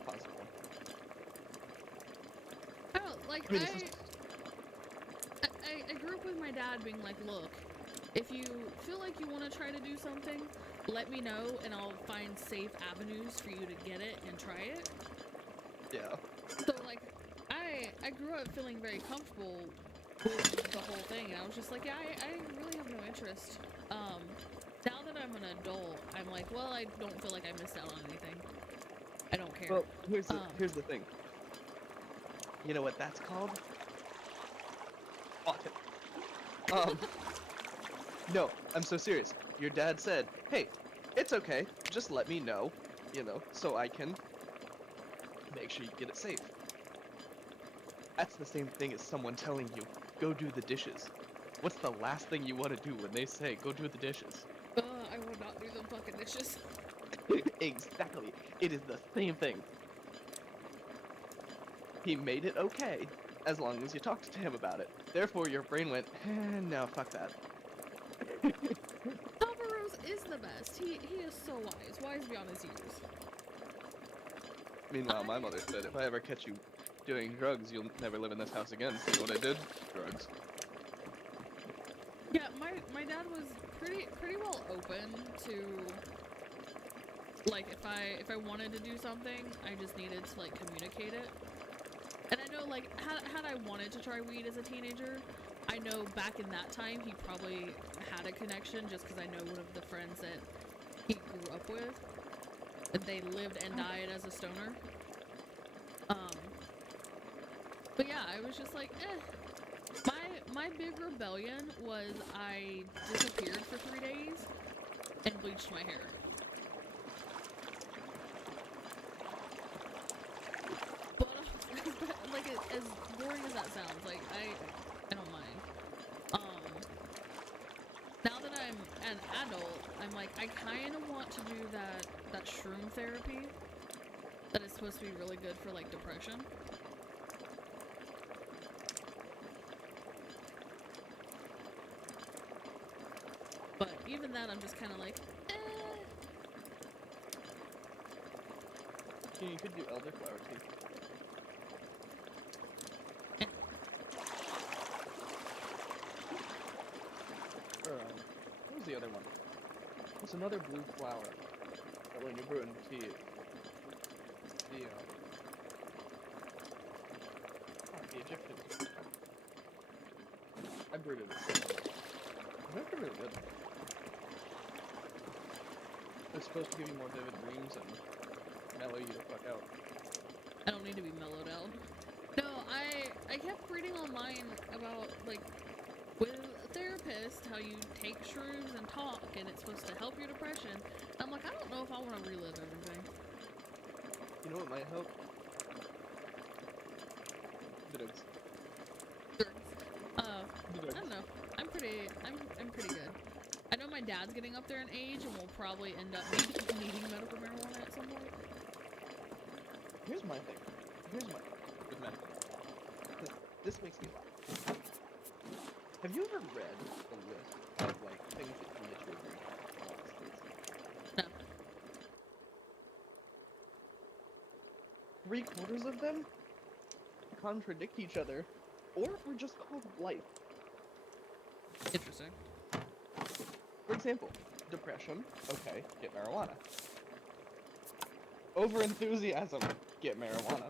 positive one. Oh, like I mean, this is I grew up with my dad being like, look, if you feel like you want to try to do something, let me know and I'll find safe avenues for you to get it and try it. yeah. So like, I grew up feeling very comfortable with the whole thing, and I was just like, yeah, I really have no interest. Now that I'm an adult, I'm like, well, I don't feel like I missed out on anything. I don't care. Well, here's the thing. You know what that's called? Autism. No, I'm so serious. Your dad said, hey, it's okay, just let me know, you know, so I can make sure you get it safe. That's the same thing as someone telling you, go do the dishes. What's the last thing you want to do when they say, go do the dishes? I would not do the fucking dishes. Exactly. It is the same thing. He made it okay, as long as you talked to him about it. Therefore, your brain went, no, fuck that. Papa Rose is the best. He is so wise beyond his years. Meanwhile, my mother said, if I ever catch you doing drugs, you'll never live in this house again. So you know what I did? Drugs. Yeah, my dad was pretty well open to, like, if I wanted to do something, I just needed to like communicate it. And I know, like, had I wanted to try weed as a teenager, I know back in that time he probably had a connection just because I know one of the friends that he grew up with, and they lived and died as a stoner. But yeah, I was just like, My big rebellion was I disappeared for 3 days and bleached my hair. But like, as boring as that sounds, like I don't mind. Now that I'm an adult, I'm like, I kind of want to do that shroom therapy that is supposed to be really good for like depression. But even that, I'm just kind of like, eh. You could do elderflower tea. Or, what was the other one? There's another blue flower that when you brew it in tea, the Egyptians. I brewed it. It's actually really good. It's supposed to give you more vivid dreams and mellow you the fuck out. I don't need to be mellowed out. No, I kept reading online about, like, with a therapist, how you take shrooms and talk, and it's supposed to help your depression. I'm like, I don't know if I want to relive everything. You know what might help? Drugs. I don't know. I'm pretty good. I know my dad's getting up there in age, and we'll probably end up needing medical marijuana at some point. Here's my thing. With medical marijuana. This makes me laugh. Have you ever read the list of, like, things that can get you a green card in all the states? No. 3/4 of them contradict each other, or are just called life. Interesting. For example, depression, okay, get marijuana. over enthusiasm, get marijuana.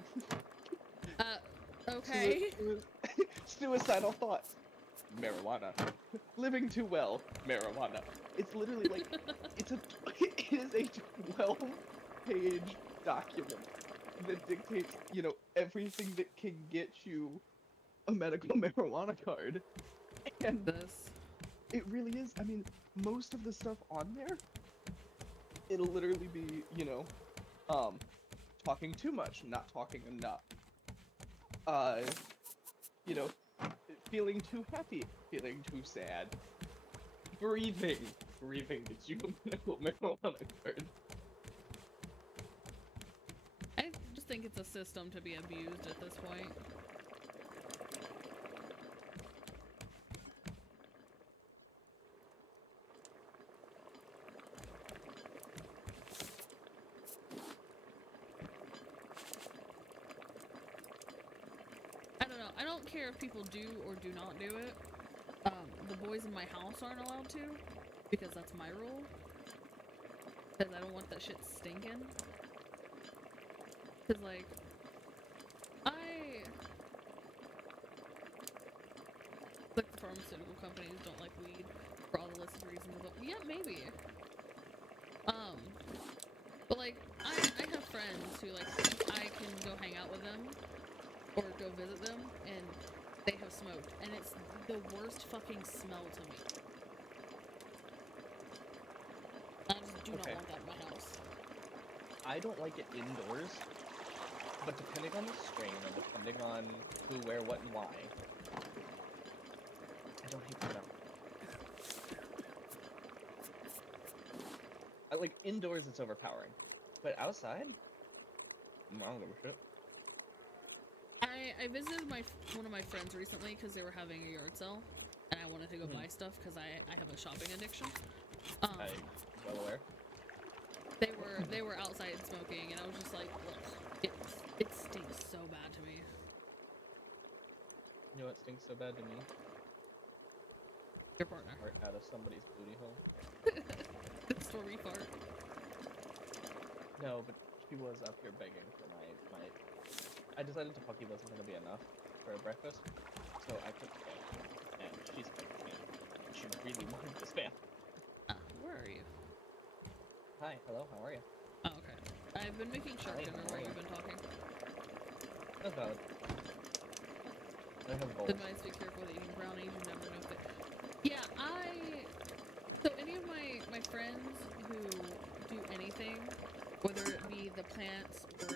Okay. Suicidal thoughts, marijuana. Living too well, marijuana. It's literally like, it is a 12-page document that dictates, everything that can get you a medical marijuana card. And This. it really is, I mean, most of the stuff on there, it'll literally be, talking too much, not talking enough. You know, feeling too happy, feeling too sad. Breathing gets you a medical marijuana card. I just think it's a system to be abused at this point. I don't know. I don't care if people do or do not do it. The boys in my house aren't allowed to, because that's my rule. Because I don't want that shit stinking. Because, like, like, the pharmaceutical companies don't like weed for all the listed reasons. But yeah, maybe. But, like, I have friends who, like, I can go hang out with them or go visit them, and they have smoked, and it's the worst fucking smell to me. I just do not want that in my house. I don't like it indoors, but depending on the strain and depending on who, where, what, and why, I don't hate the smell. Like, indoors it's overpowering, but outside, I don't give a shit. I visited one of my friends recently because they were having a yard sale, and I wanted to go buy stuff because I have a shopping addiction. I'm well aware. They were outside smoking, and I was just like, look, it stinks so bad to me. You know what stinks so bad to me? Your partner. Fart out of somebody's booty hole. It's a refart. No, but she was up here begging for my. I decided Tofaki wasn't going to be enough for breakfast, so I cooked spam, and she's cooked spam. She really wanted the spam. Where are you? Hi, hello, how are you? Oh, okay. I've been making shark dinner while you've been talking. That's valid. I have bowls. Advice: be careful with eating brownies. You never know if they. Yeah, So any of my friends who do anything, whether it be the plants or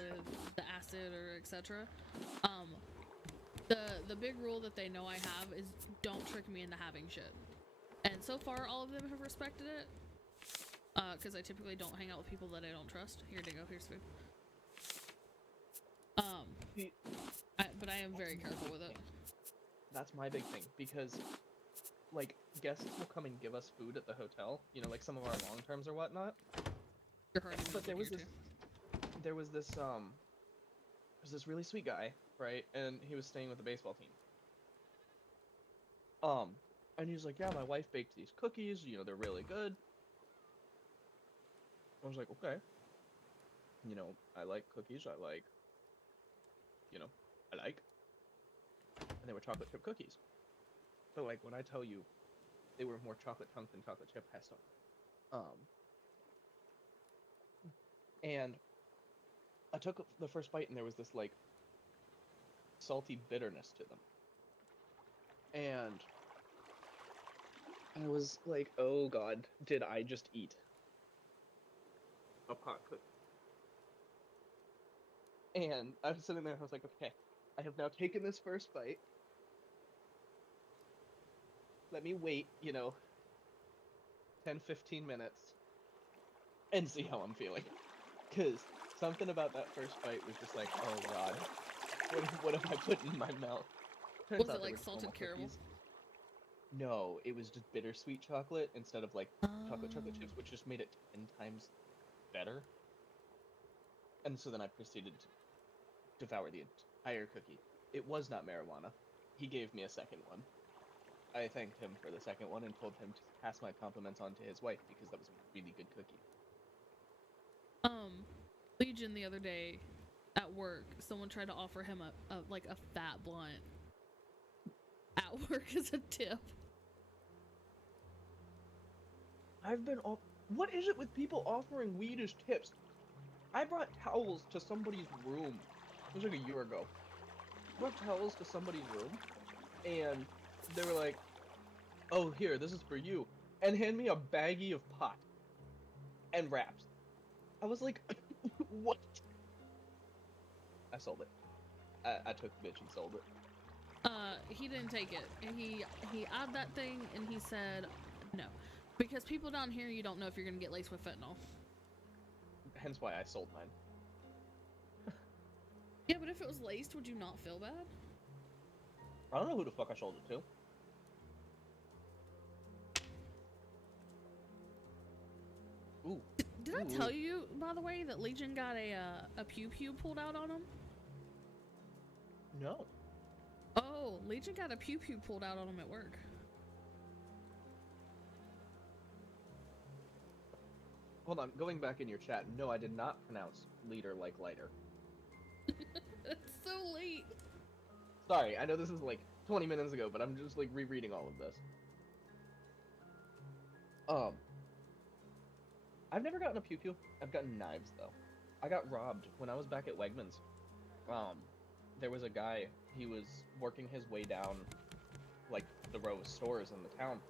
the acid or etc., the big rule that they know I have is don't trick me into having shit. And so far, all of them have respected it. Because I typically don't hang out with people that I don't trust. Here, Dingo, here's food. But I am very careful with it. That's my big thing, because, like, guests will come and give us food at the hotel, like some of our long terms or whatnot. But there was this really sweet guy, right? And he was staying with the baseball team. And he was like, yeah, my wife baked these cookies, they're really good. I was like, okay. I like cookies, I like. And they were chocolate chip cookies. But, like, when I tell you, they were more chocolate chunk than chocolate chip pesto. And I took the first bite, and there was this, like, salty bitterness to them. And I was like, oh god, did I just eat a pot cookie? And I was sitting there, and I was like, okay, I have now taken this first bite. Let me wait, 10, 15 minutes and see how I'm feeling. Because something about that first bite was just like, oh god, what have I put in my mouth? Was it like salted caramel? No, it was just bittersweet chocolate instead of like chocolate chips, which just made it 10 times better. And so then I proceeded to devour the entire cookie. It was not marijuana. He gave me a second one. I thanked him for the second one and told him to pass my compliments on to his wife because that was a really good cookie. Legion the other day at work, someone tried to offer him a like a fat blunt at work as a tip. What is it with people offering weed as tips? I brought towels to somebody's room. It was like a year ago. I brought towels to somebody's room, and they were like, "Oh, here, this is for you," and hand me a baggie of pot and wraps. I was like, "What?" I sold it. I took the bitch and sold it. He didn't take it. He eyed that thing and he said no, because people down here, you don't know if you're gonna get laced with fentanyl. Hence why I sold mine. Yeah, but if it was laced, would you not feel bad? I don't know who the fuck I sold it to. Ooh. Did I tell you, by the way, that Legion got a pew pew pulled out on him? No. Oh, Legion got a pew pew pulled out on him at work. Hold on, going back in your chat. No, I did not pronounce leader like lighter. It's so late. Sorry, I know this is like 20 minutes ago, but I'm just like rereading all of this. I've never gotten a pew pew. I've gotten knives though. I got robbed when I was back at Wegmans. There was a guy, he was working his way down like the row of stores in the town,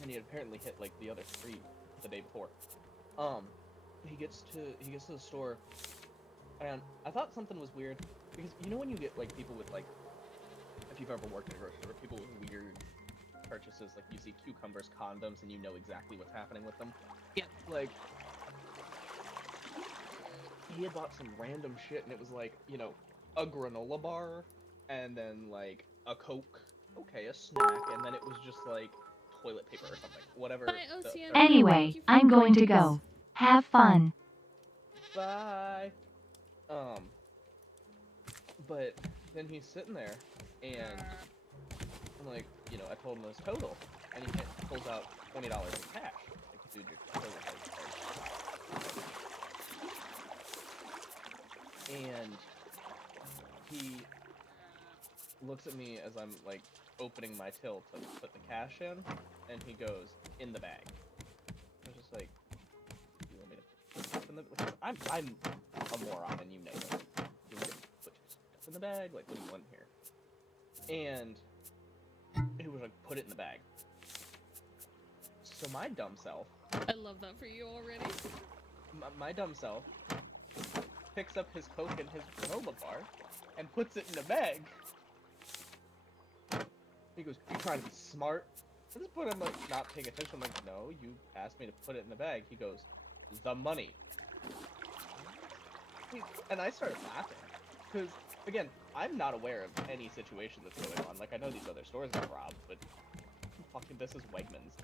and he had apparently hit like the other street the day before. He gets to the store, and I thought something was weird, because you know when you get like people with like, if you've ever worked in a grocery store, people with weird purchases, like you see cucumbers, condoms, and you know exactly what's happening with them. Yeah. Like, he had bought some random shit, and it was like, you know, a granola bar, and then like a Coke, okay, a snack, and then it was just like toilet paper or something, whatever. Bye, OCM. Anyway, I'm going to go. Have fun. Bye. But then he's sitting there, and I'm like, you know, I told him his total, and he pulls out $20 in cash. Like, dude, your total is and he looks at me as I'm like opening my till to put the cash in, and he goes, "In the bag." I was just like, "You want me to put stuff in the?" Because I'm a moron, and you know it. You want me to put stuff in the bag? Like, what do you want here? And he was like, "Put it in the bag." So my dumb self. I love that for you already. My dumb self picks up his Coke and his granola bar and puts it in a bag. He goes, "You trying to be smart?" At this point, I'm like not paying attention. I'm like, "No, you asked me to put it in the bag." He goes, "The money." And I started laughing because, again, I'm not aware of any situation that's going on. Like, I know these other stores got robbed, but fucking this is Wegmans.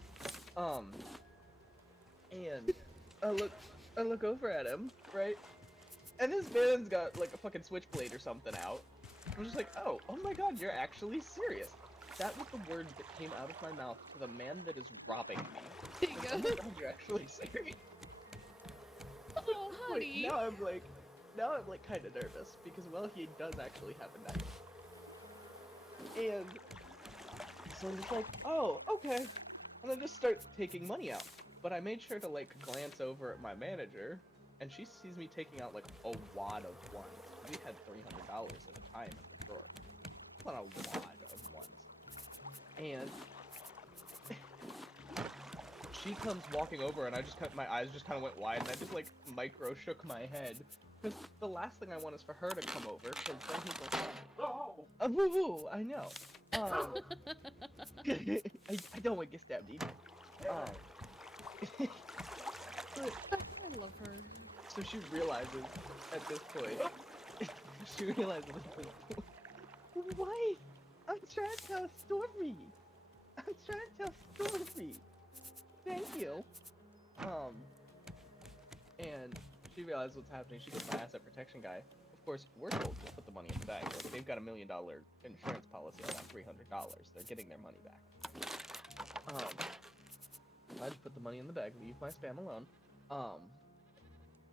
And I look over at him, right? And this man's got like a fucking switchblade or something out. I'm just like, oh my god, you're actually serious. That was the word that came out of my mouth to the man that is robbing me. Dingo. Oh my god, you're actually serious. Oh, honey. Now I'm like kind of nervous because, well, he does actually have a knife. And so I'm just like, oh, okay. And I just start taking money out. But I made sure to like glance over at my manager, and she sees me taking out like a wad of ones. We had $300 at a time in the drawer. Not a wad of ones. And she comes walking over, and my eyes just kind of went wide, and I just like micro shook my head. Because the last thing I want is for her to come over, because then he's like, oh, woo-woo, I know. I don't want to get stabbed either. But, I love her. so she realizes at this point, why? I'm trying to tell a story. Thank you. And she realizes what's happening. She gets my asset protection guy. Of course, we're told to put the money in the bag. Like, they've got $1 million insurance policy on that $300. They're getting their money back. I just put the money in the bag, leave my spam alone.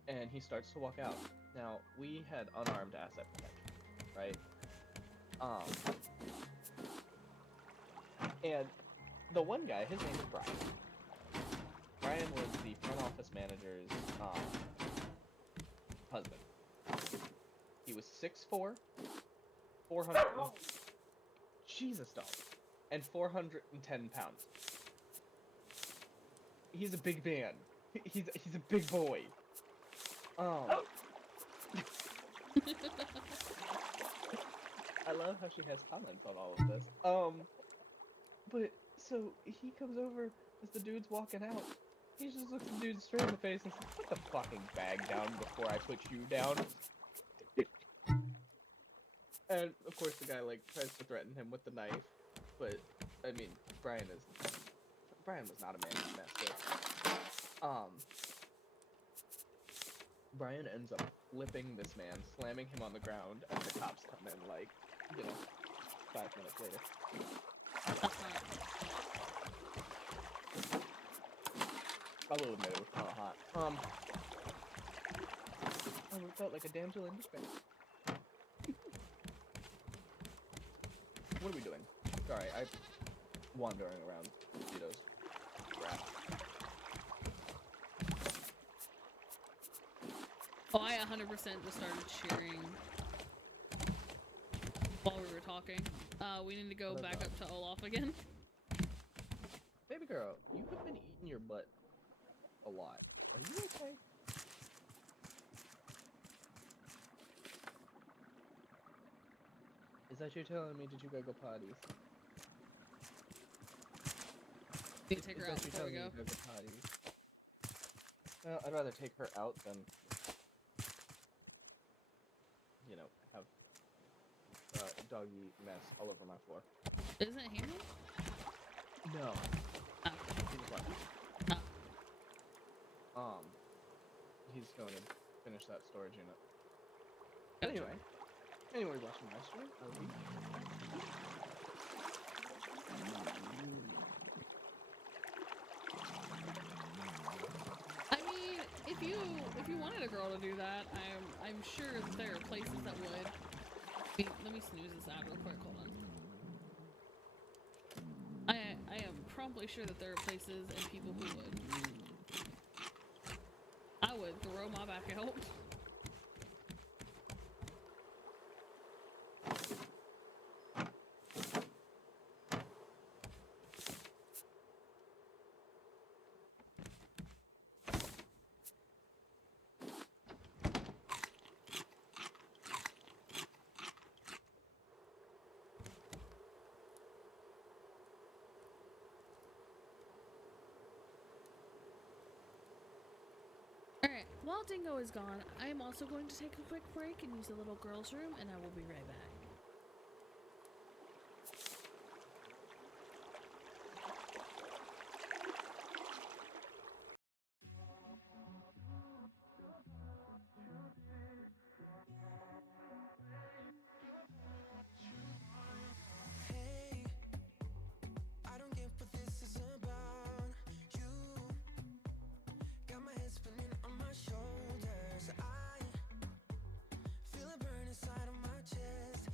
and he starts to walk out. Now, we had unarmed asset protection, right? And the one guy, his name is Brian. Brian was the front office manager's husband. He was 6'4", 400. Jesus, dog. And 410 pounds. He's a big man. He's a big boy. I love how she has comments on all of this. But so he comes over as the dude's walking out. He just looks the dude straight in the face and says, "Put the fucking bag down before I put you down." And of course the guy like tries to threaten him with the knife, but I mean Brian was not a man to mess with. Brian ends up flipping this man, slamming him on the ground, and the cops come in like, 5 minutes later. I will admit it was kind of hot. I felt like a damsel in distress. What are we doing? Sorry, I'm wandering around Vito's rap. Oh, I 100% just started cheering while we were talking. We need to go back up to Olaf again. Baby girl, you have been eating your butt a lot. Are you okay? Is that you telling me, did you go potties? Need to take her out Is that you before we telling me go. you go potties? Well, I'd rather take her out than, have doggy mess all over my floor. Isn't it Hamlin? No. Oh. He was left. Oh. He's going to finish that storage unit. Gotcha. Anyway, watching my stream. I mean, if you wanted a girl to do that, I'm sure that there are places that would. Let me snooze this ad real quick. Hold on. I am promptly sure that there are places and people who would. I would throw my back out. Alright, while Dingo is gone, I am also going to take a quick break and use the little girl's room, and I will be right back. Hey, I don't get what this is about. You got my head spinning on my shoulders. I feel it burn inside of my chest.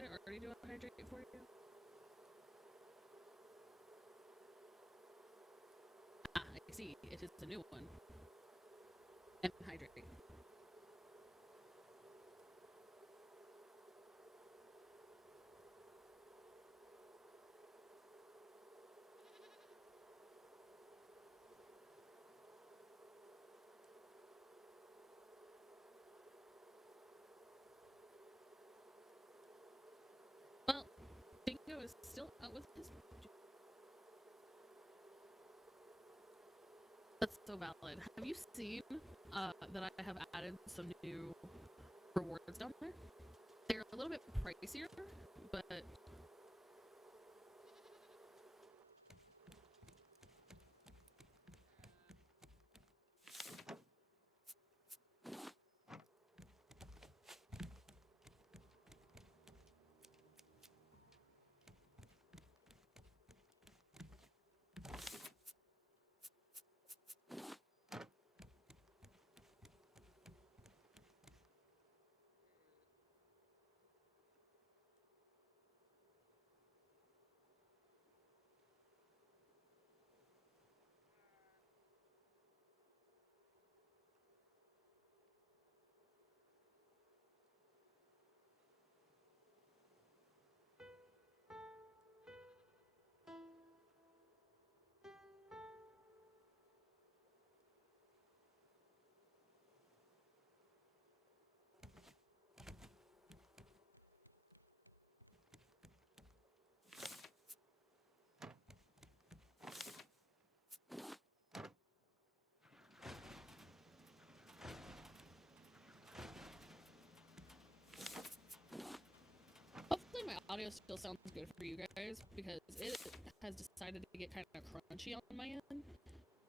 Did I already do a hydrate for you? Ah, I see. It is a new one. And hydrate. Well, Dingo is still out with his. That's so valid. Have you seen that I have added some new rewards down there? They're a little bit pricier, but hopefully my audio still sounds good for you guys because it has decided to get kind of crunchy on my end.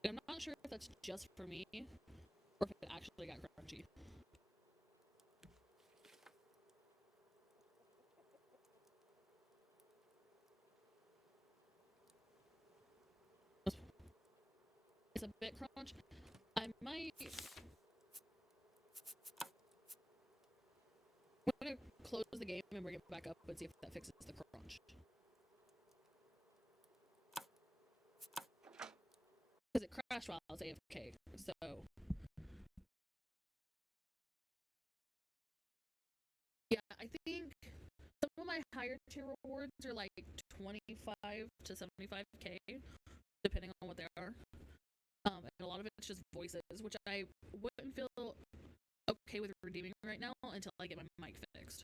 And I'm not sure if that's just for me or if it actually got crunchy. It's a bit crunch. I might. I'm gonna close the game and bring it back up and see if that fixes the crunch. Because it crashed while I was AFK, so. Yeah, I think some of my higher tier rewards are like 25 to 75k, depending on what they are. And a lot of it's just voices, which I wouldn't feel okay with redeeming right now until I get my mic fixed.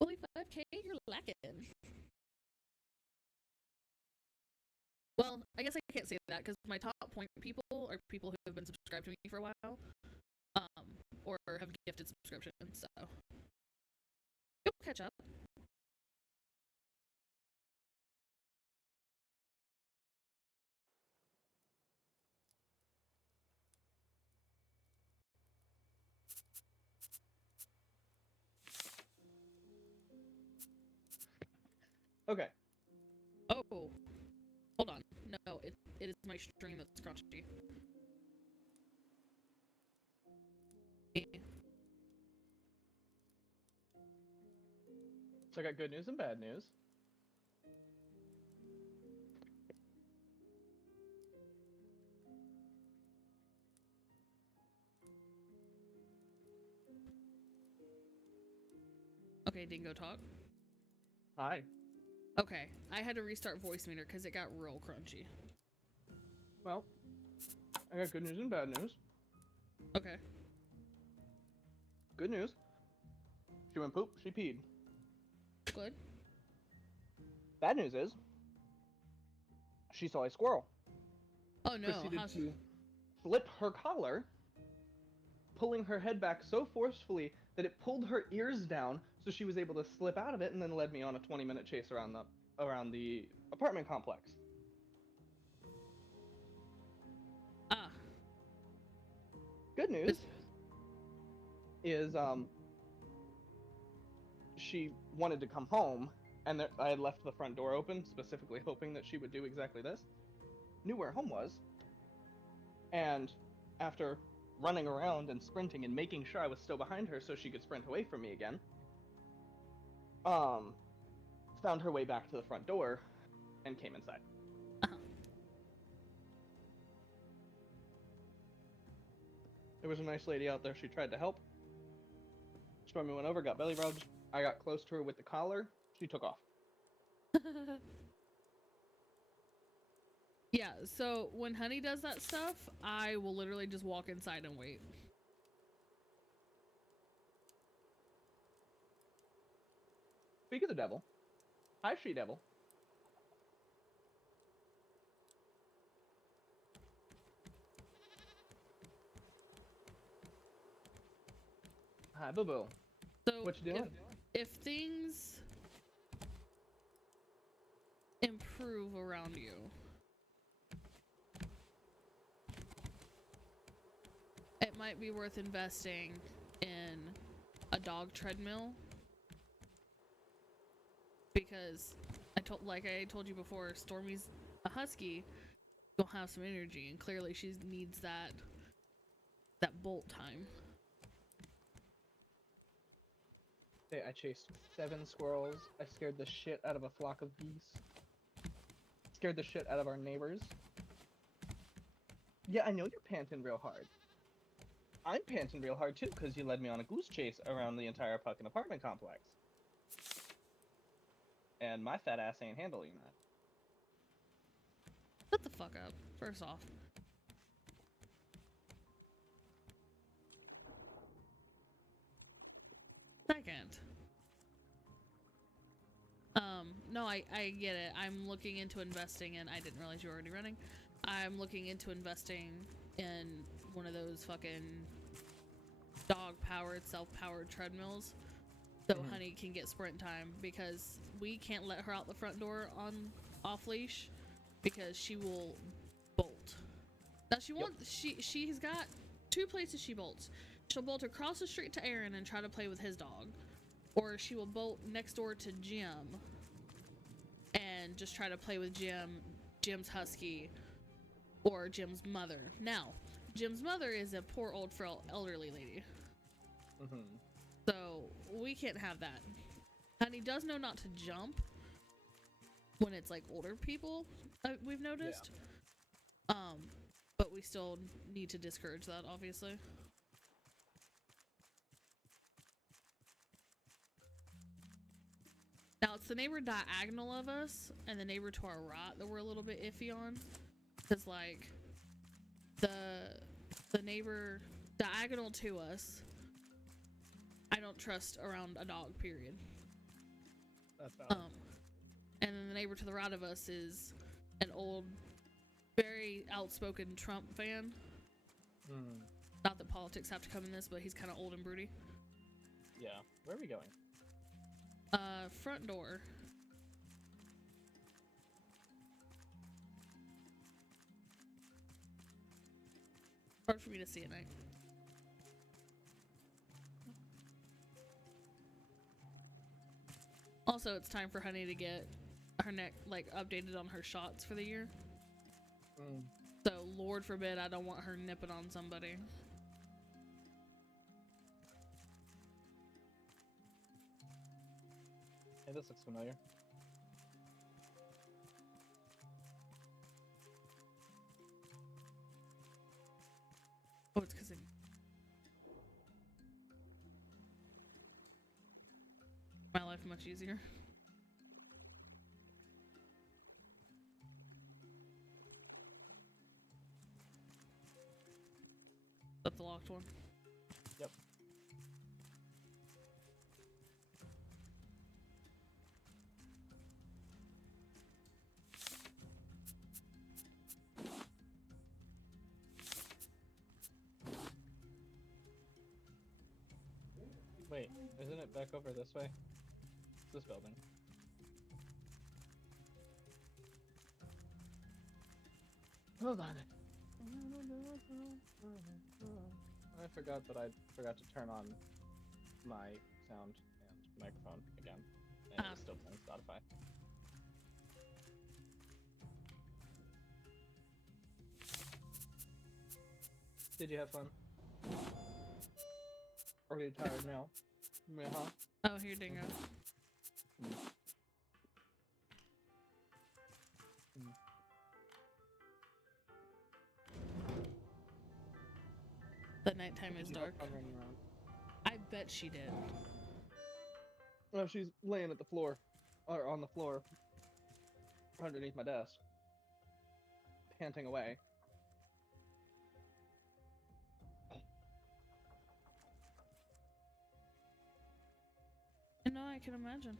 Only 5k? You're lacking. Well, I guess I can't say that because my top point people are people who have been subscribed to me for a while, or have gifted subscriptions, so you'll catch up. Okay. Oh, hold on. No, it is my stream that's crunchy. So I got good news and bad news. Okay, Dingo talk. Hi. Okay, I had to restart voice meter because it got real crunchy. Well, I got good news and bad news. Okay. Good news. She went poop, she peed. Good. Bad news is, she saw a squirrel. Oh no, Proceeded how's... to flip her collar, pulling her head back so forcefully that it pulled her ears down, so she was able to slip out of it, and then led me on a 20-minute chase around the apartment complex. Ah. Good news. is she wanted to come home, and I had left the front door open, specifically hoping that she would do exactly this. Knew where home was, and after running around and sprinting and making sure I was still behind her so she could sprint away from me again, found her way back to the front door and came inside. Uh-huh. There was a nice lady out there. She tried to help. Stormy went over, got belly rubbed. I got close to her with the collar. She took off. Yeah, so when Honey does that stuff, I will literally just walk inside and wait. Speak of the devil. Hi, she devil. Hi, boo boo. So What you doing? if things improve around you, it might be worth investing in a dog treadmill, because I told you before, Stormy's a husky, gonna have some energy, and clearly she needs that bolt time. Hey, I chased 7 squirrels. I scared the shit out of a flock of geese. Scared the shit out of our neighbors. Yeah, I know you're panting real hard. I'm panting real hard too, because you led me on a goose chase around the entire fucking apartment complex. And my fat ass ain't handling that. Shut the fuck up, first off. Second, no, I get it. I'm looking into investing in, I didn't realize you were already running. I'm looking into investing in one of those fucking dog-powered, self-powered treadmills, so Honey can get sprint time, because we can't let her out the front door on off-leash, because she will bolt. Now she wants, she's got 2 places she bolts. She'll bolt across the street to Aaron and try to play with his dog, or she will bolt next door to Jim and just try to play with Jim's husky, or Jim's mother. Now, Jim's mother is a poor old frail elderly lady, so we can't have that. Honey does know not to jump when it's like older people, we've noticed. But we still need to discourage that, obviously. Now, it's the neighbor diagonal of us and the neighbor to our right that we're a little bit iffy on. Because, like, the neighbor diagonal to us, I don't trust around a dog, period. That's valid. And then the neighbor to the right of us is an old, very outspoken Trump fan. Not that politics have to come in this, but he's kind of old and broody. Yeah. Where are we going? Front door. Hard for me to see at night. Also, it's time for Honey to get her neck, like, updated on her shots for the year. So, Lord forbid, I don't want her nipping on somebody. Hey, this looks familiar. Oh, it's because my life much easier. That's the locked one. Yep. Wait, isn't it back over this way? It's this building. Hold on. I forgot that I forgot to turn on my sound and microphone again, and it was still playing Spotify. Did you have fun? Are you tired now? Yeah. Oh, here, Dingo. The nighttime is Did you have dark. fun running around? I bet she did. Oh, she's laying at the floor, or on the floor, underneath my desk, panting away. You know, I can imagine.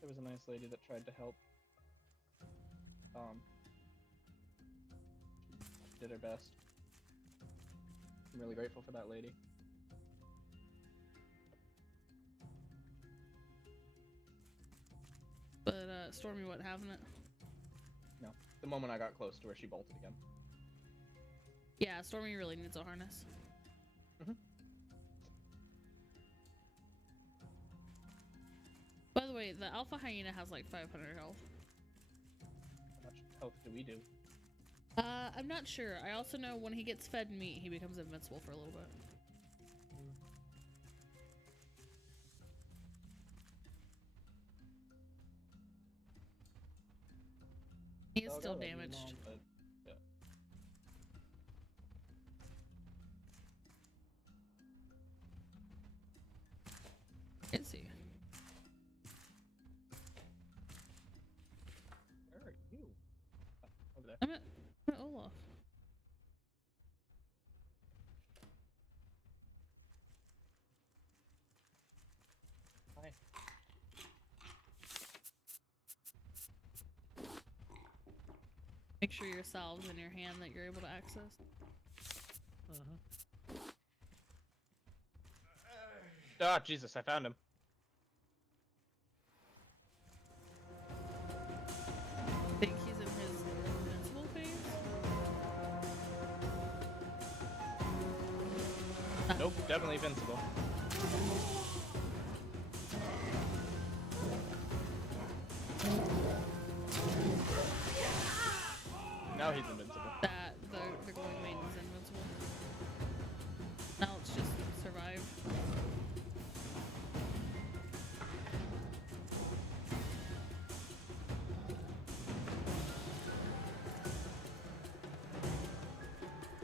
There was a nice lady that tried to help. She did her best. I'm really grateful for that lady. But, Stormy, what, having it? No, the moment I got close to her, she bolted again. Yeah, Stormy really needs a harness. Mhm. By the way, the alpha hyena has like 500 health. How much health do we do? I'm not sure. I also know when he gets fed meat, he becomes invincible for a little bit. He is Dog, I still love you, damaged. Mom, but yeah. Is he? Where are you? Oh, over there. I'm at Olaf. Hi. Make sure your salve's in your hand that you're able to access. Ah, Jesus, I found him. Think he's in his invincible phase? Nope, definitely invincible. Now he's invincible. That the glowing maiden's invincible. Now let's just survive.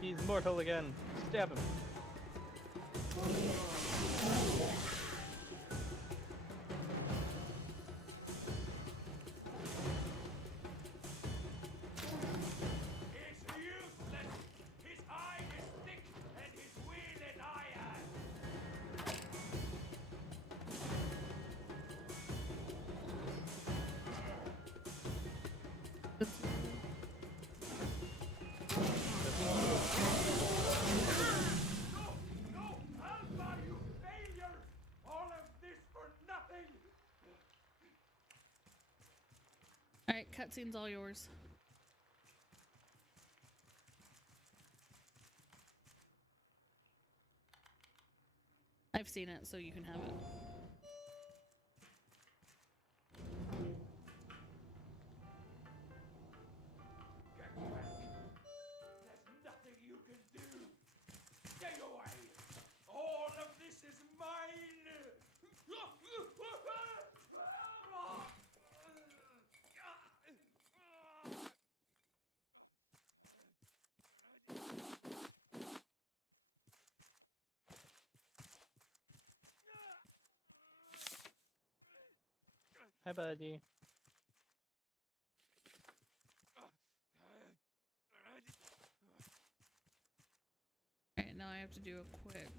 He's mortal again. Stab him. It's useless! His hide is thick and his will is iron! No! Alpha, you failure! All of this for nothing! Alright, cutscene's all yours. I've seen it, so you can have it. Get back! There's nothing you can do! Stay away! All of this is mine! Hi, buddy. Alright, now I have to do a quick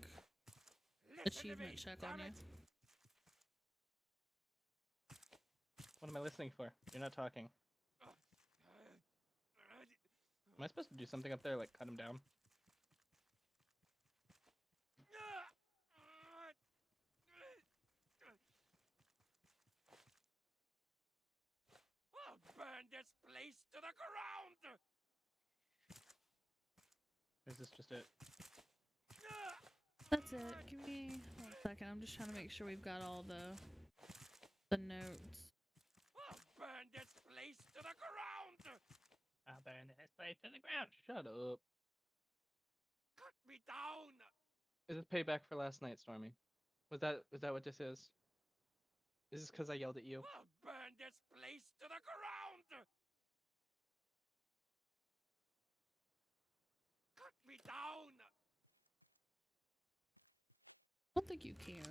achievement check on you. What am I listening for? You're not talking. Am I supposed to do something up there, like cut him down? I'll burn this place to the ground! Or is this just it? That's it. Give me 1 second. I'm just trying to make sure we've got all the notes. I'll burn this place to the ground! I'll burn this place to the ground. Shut up. Cut me down! Is this payback for last night, Stormy? Was that what this is? Is this because I yelled at you? I'll burn this place to the ground! Cut me down! I don't think you can.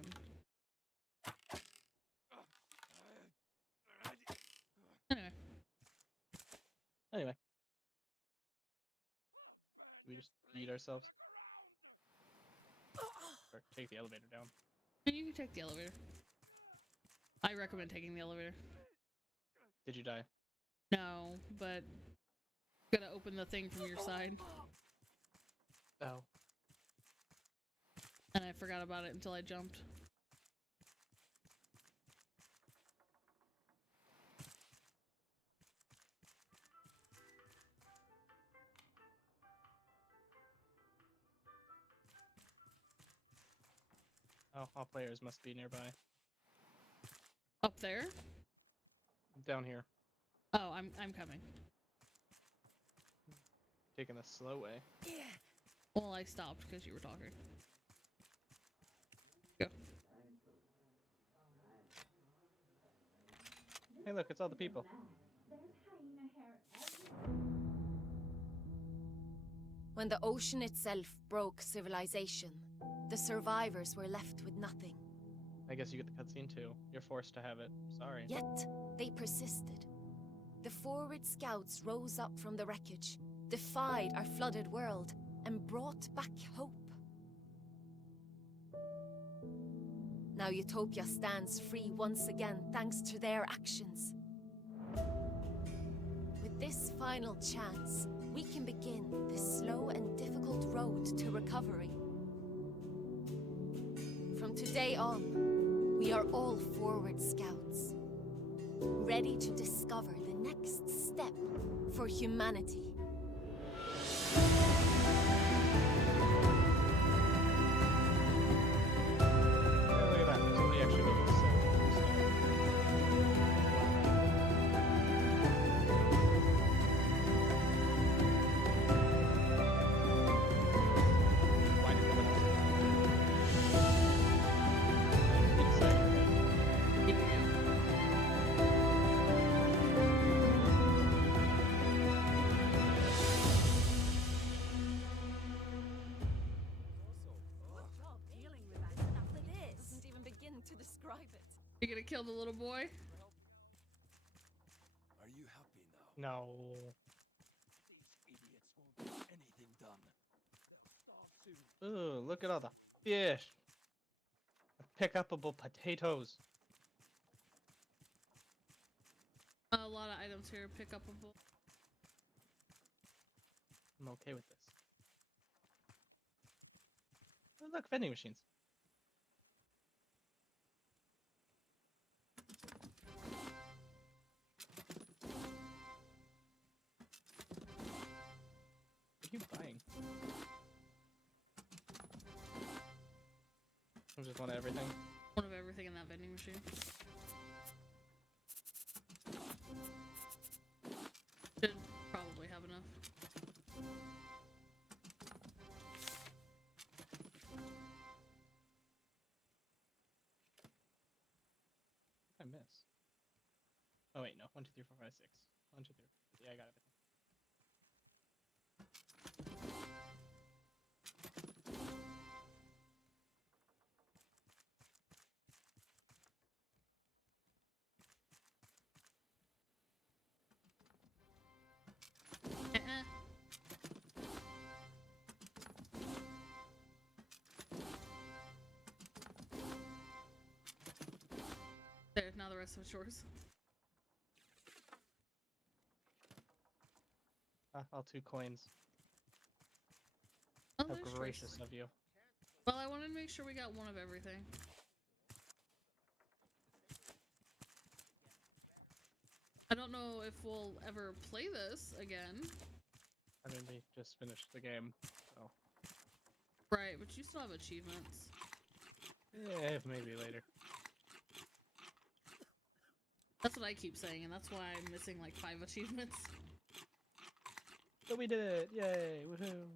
Anyway, Anyway. Do we just eat ourselves? Or take the elevator down? you can take the elevator. I recommend taking the elevator. Did you die? No, but gotta open the thing from your side, Oh. and I forgot about it until I jumped. Oh, all players must be nearby. Up there? Down here. Oh, I'm coming. Taking the slow way. Well, I stopped because you were talking. Go. Hey, look, it's all the people. When the ocean itself broke civilization, the survivors were left with nothing. I guess you get the cutscene too. You're forced to have it. Sorry. Yet, they persisted. The forward scouts rose up from the wreckage, defied our flooded world, and brought back hope. Now Utopia stands free once again thanks to their actions. With this final chance, we can begin this slow and difficult road to recovery. From today on, we are all forward scouts, ready to discover the next step for humanity. Oh, look at that. Somebody actually made this Why did no one else do it? After this, doesn't even begin to describe it. You gonna kill the little boy? Are you happy now? No. These idiots won't get anything done. They'll starve soon. Ooh, look at all the fish. Pick upable potatoes. A lot of items here pick upable. I'm okay with this. Oh, look, vending machines. What are you buying? I just want everything. One of everything in that vending machine. Should probably have enough. I miss. Oh wait, no. 1, 2, 3, 4, 5, 6. 1, 2, 3. Yeah, I got everything. Uh-uh. There, now the rest of it's yours. All 2 coins. Oh, How there's gracious Tris. of you. Well, I wanted to make sure we got one of everything. I don't know if we'll ever play this again. I mean, we just finished the game, so Right, but you still have achievements. maybe later. That's what I keep saying, and that's why I'm missing like 5 achievements. But we did it! Yay! Woohoo!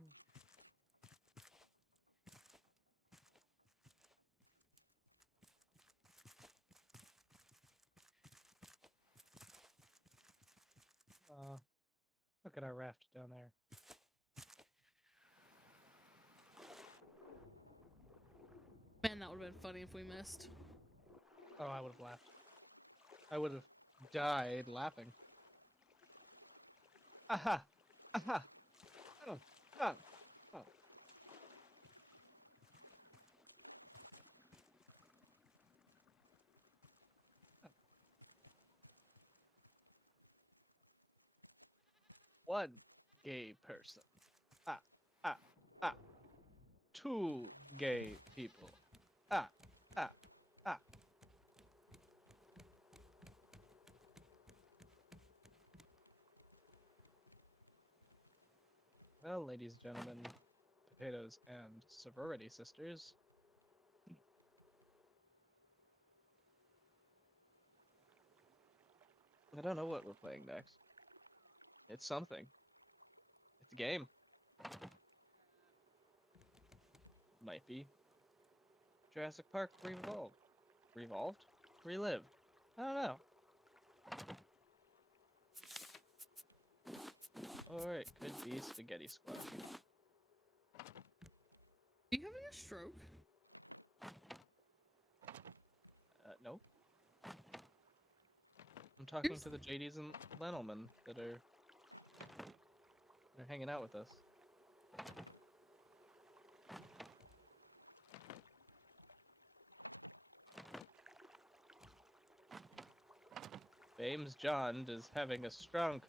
Look at our raft down there. Man, that would have been funny if we missed. Oh, I would have laughed. I would have died laughing. Aha! Aha! Oh, oh, oh. One gay person. Ah, ah, ah. 2 gay people. Ah, ah, ah. Well, ladies and gentlemen, potatoes and sorority sisters. I don't know what we're playing next. It's something. It's a game. Might be Jurassic Park Revolved. Revolved? Relived. I don't know. Or it could be Spaghetti Squash. Are you having a stroke? No. I'm talking to the JDs and Lenelman that are they're hanging out with us. James John is having a strong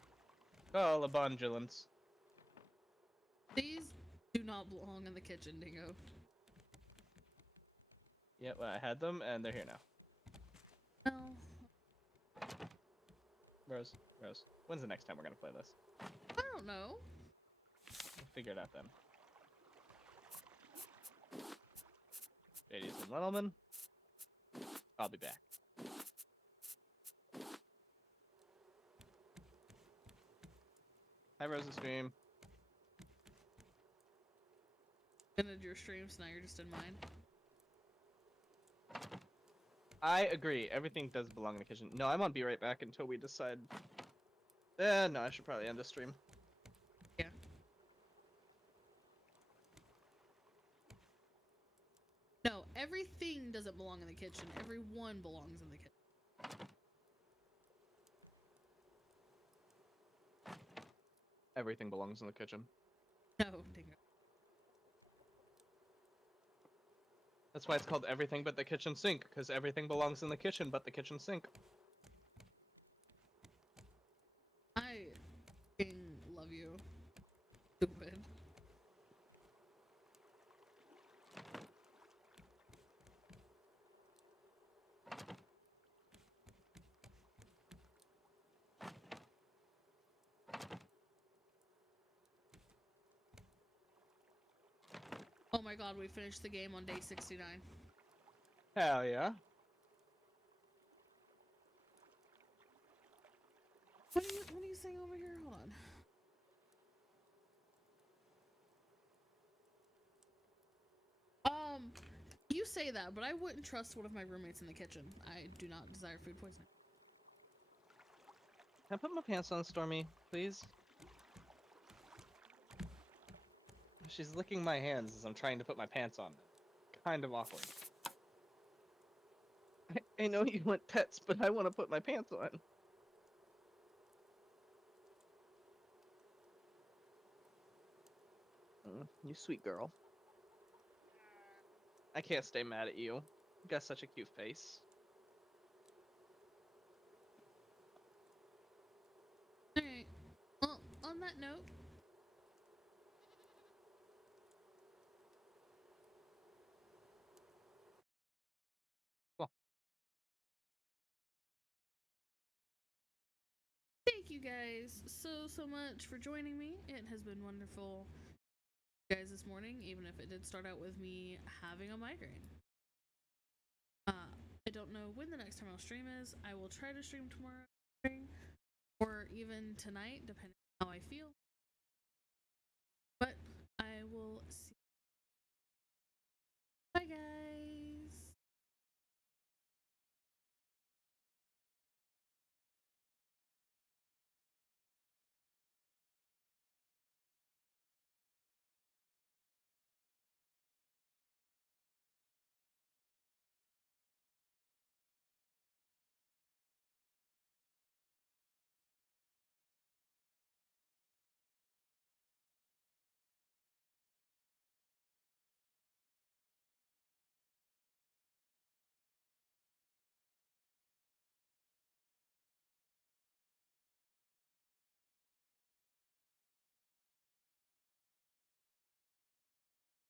call of ambulance. These do not belong in the kitchen, Dingo. Yep, I had them and they're here now. No. Rose, when's the next time we're gonna play this? I don't know. We'll figure it out then. JDs and Lenelman. I'll be back. Hi, Rose's stream. Ended your stream, so now you're just in mine. I agree. Everything does belong in the kitchen. No, I'm on Be Right Back until we decide. No, I should probably end the stream. Yeah. No, everything doesn't belong in the kitchen. Everyone belongs in the kitchen. Everything belongs in the kitchen. No, Dingo. That's why it's called Everything But the Kitchen Sink, because everything belongs in the kitchen but the kitchen sink. I fucking love you. Stupid. Oh my god, we finished the game on day 69. Hell yeah. What are you saying over here? Hold on. You say that, but I wouldn't trust one of my roommates in the kitchen. I do not desire food poisoning. Can I put my pants on, Stormy, please? She's licking my hands as I'm trying to put my pants on. Kind of awkward. I know you want pets, but I want to put my pants on. You sweet girl. I can't stay mad at you. You got such a cute face. Alright. Well, on that note, guys so much for joining me. It has been wonderful, guys, this morning, even if it did start out with me having a migraine. I don't know when the next time I'll stream is. I will try to stream tomorrow or even tonight, depending on how I feel. But I will see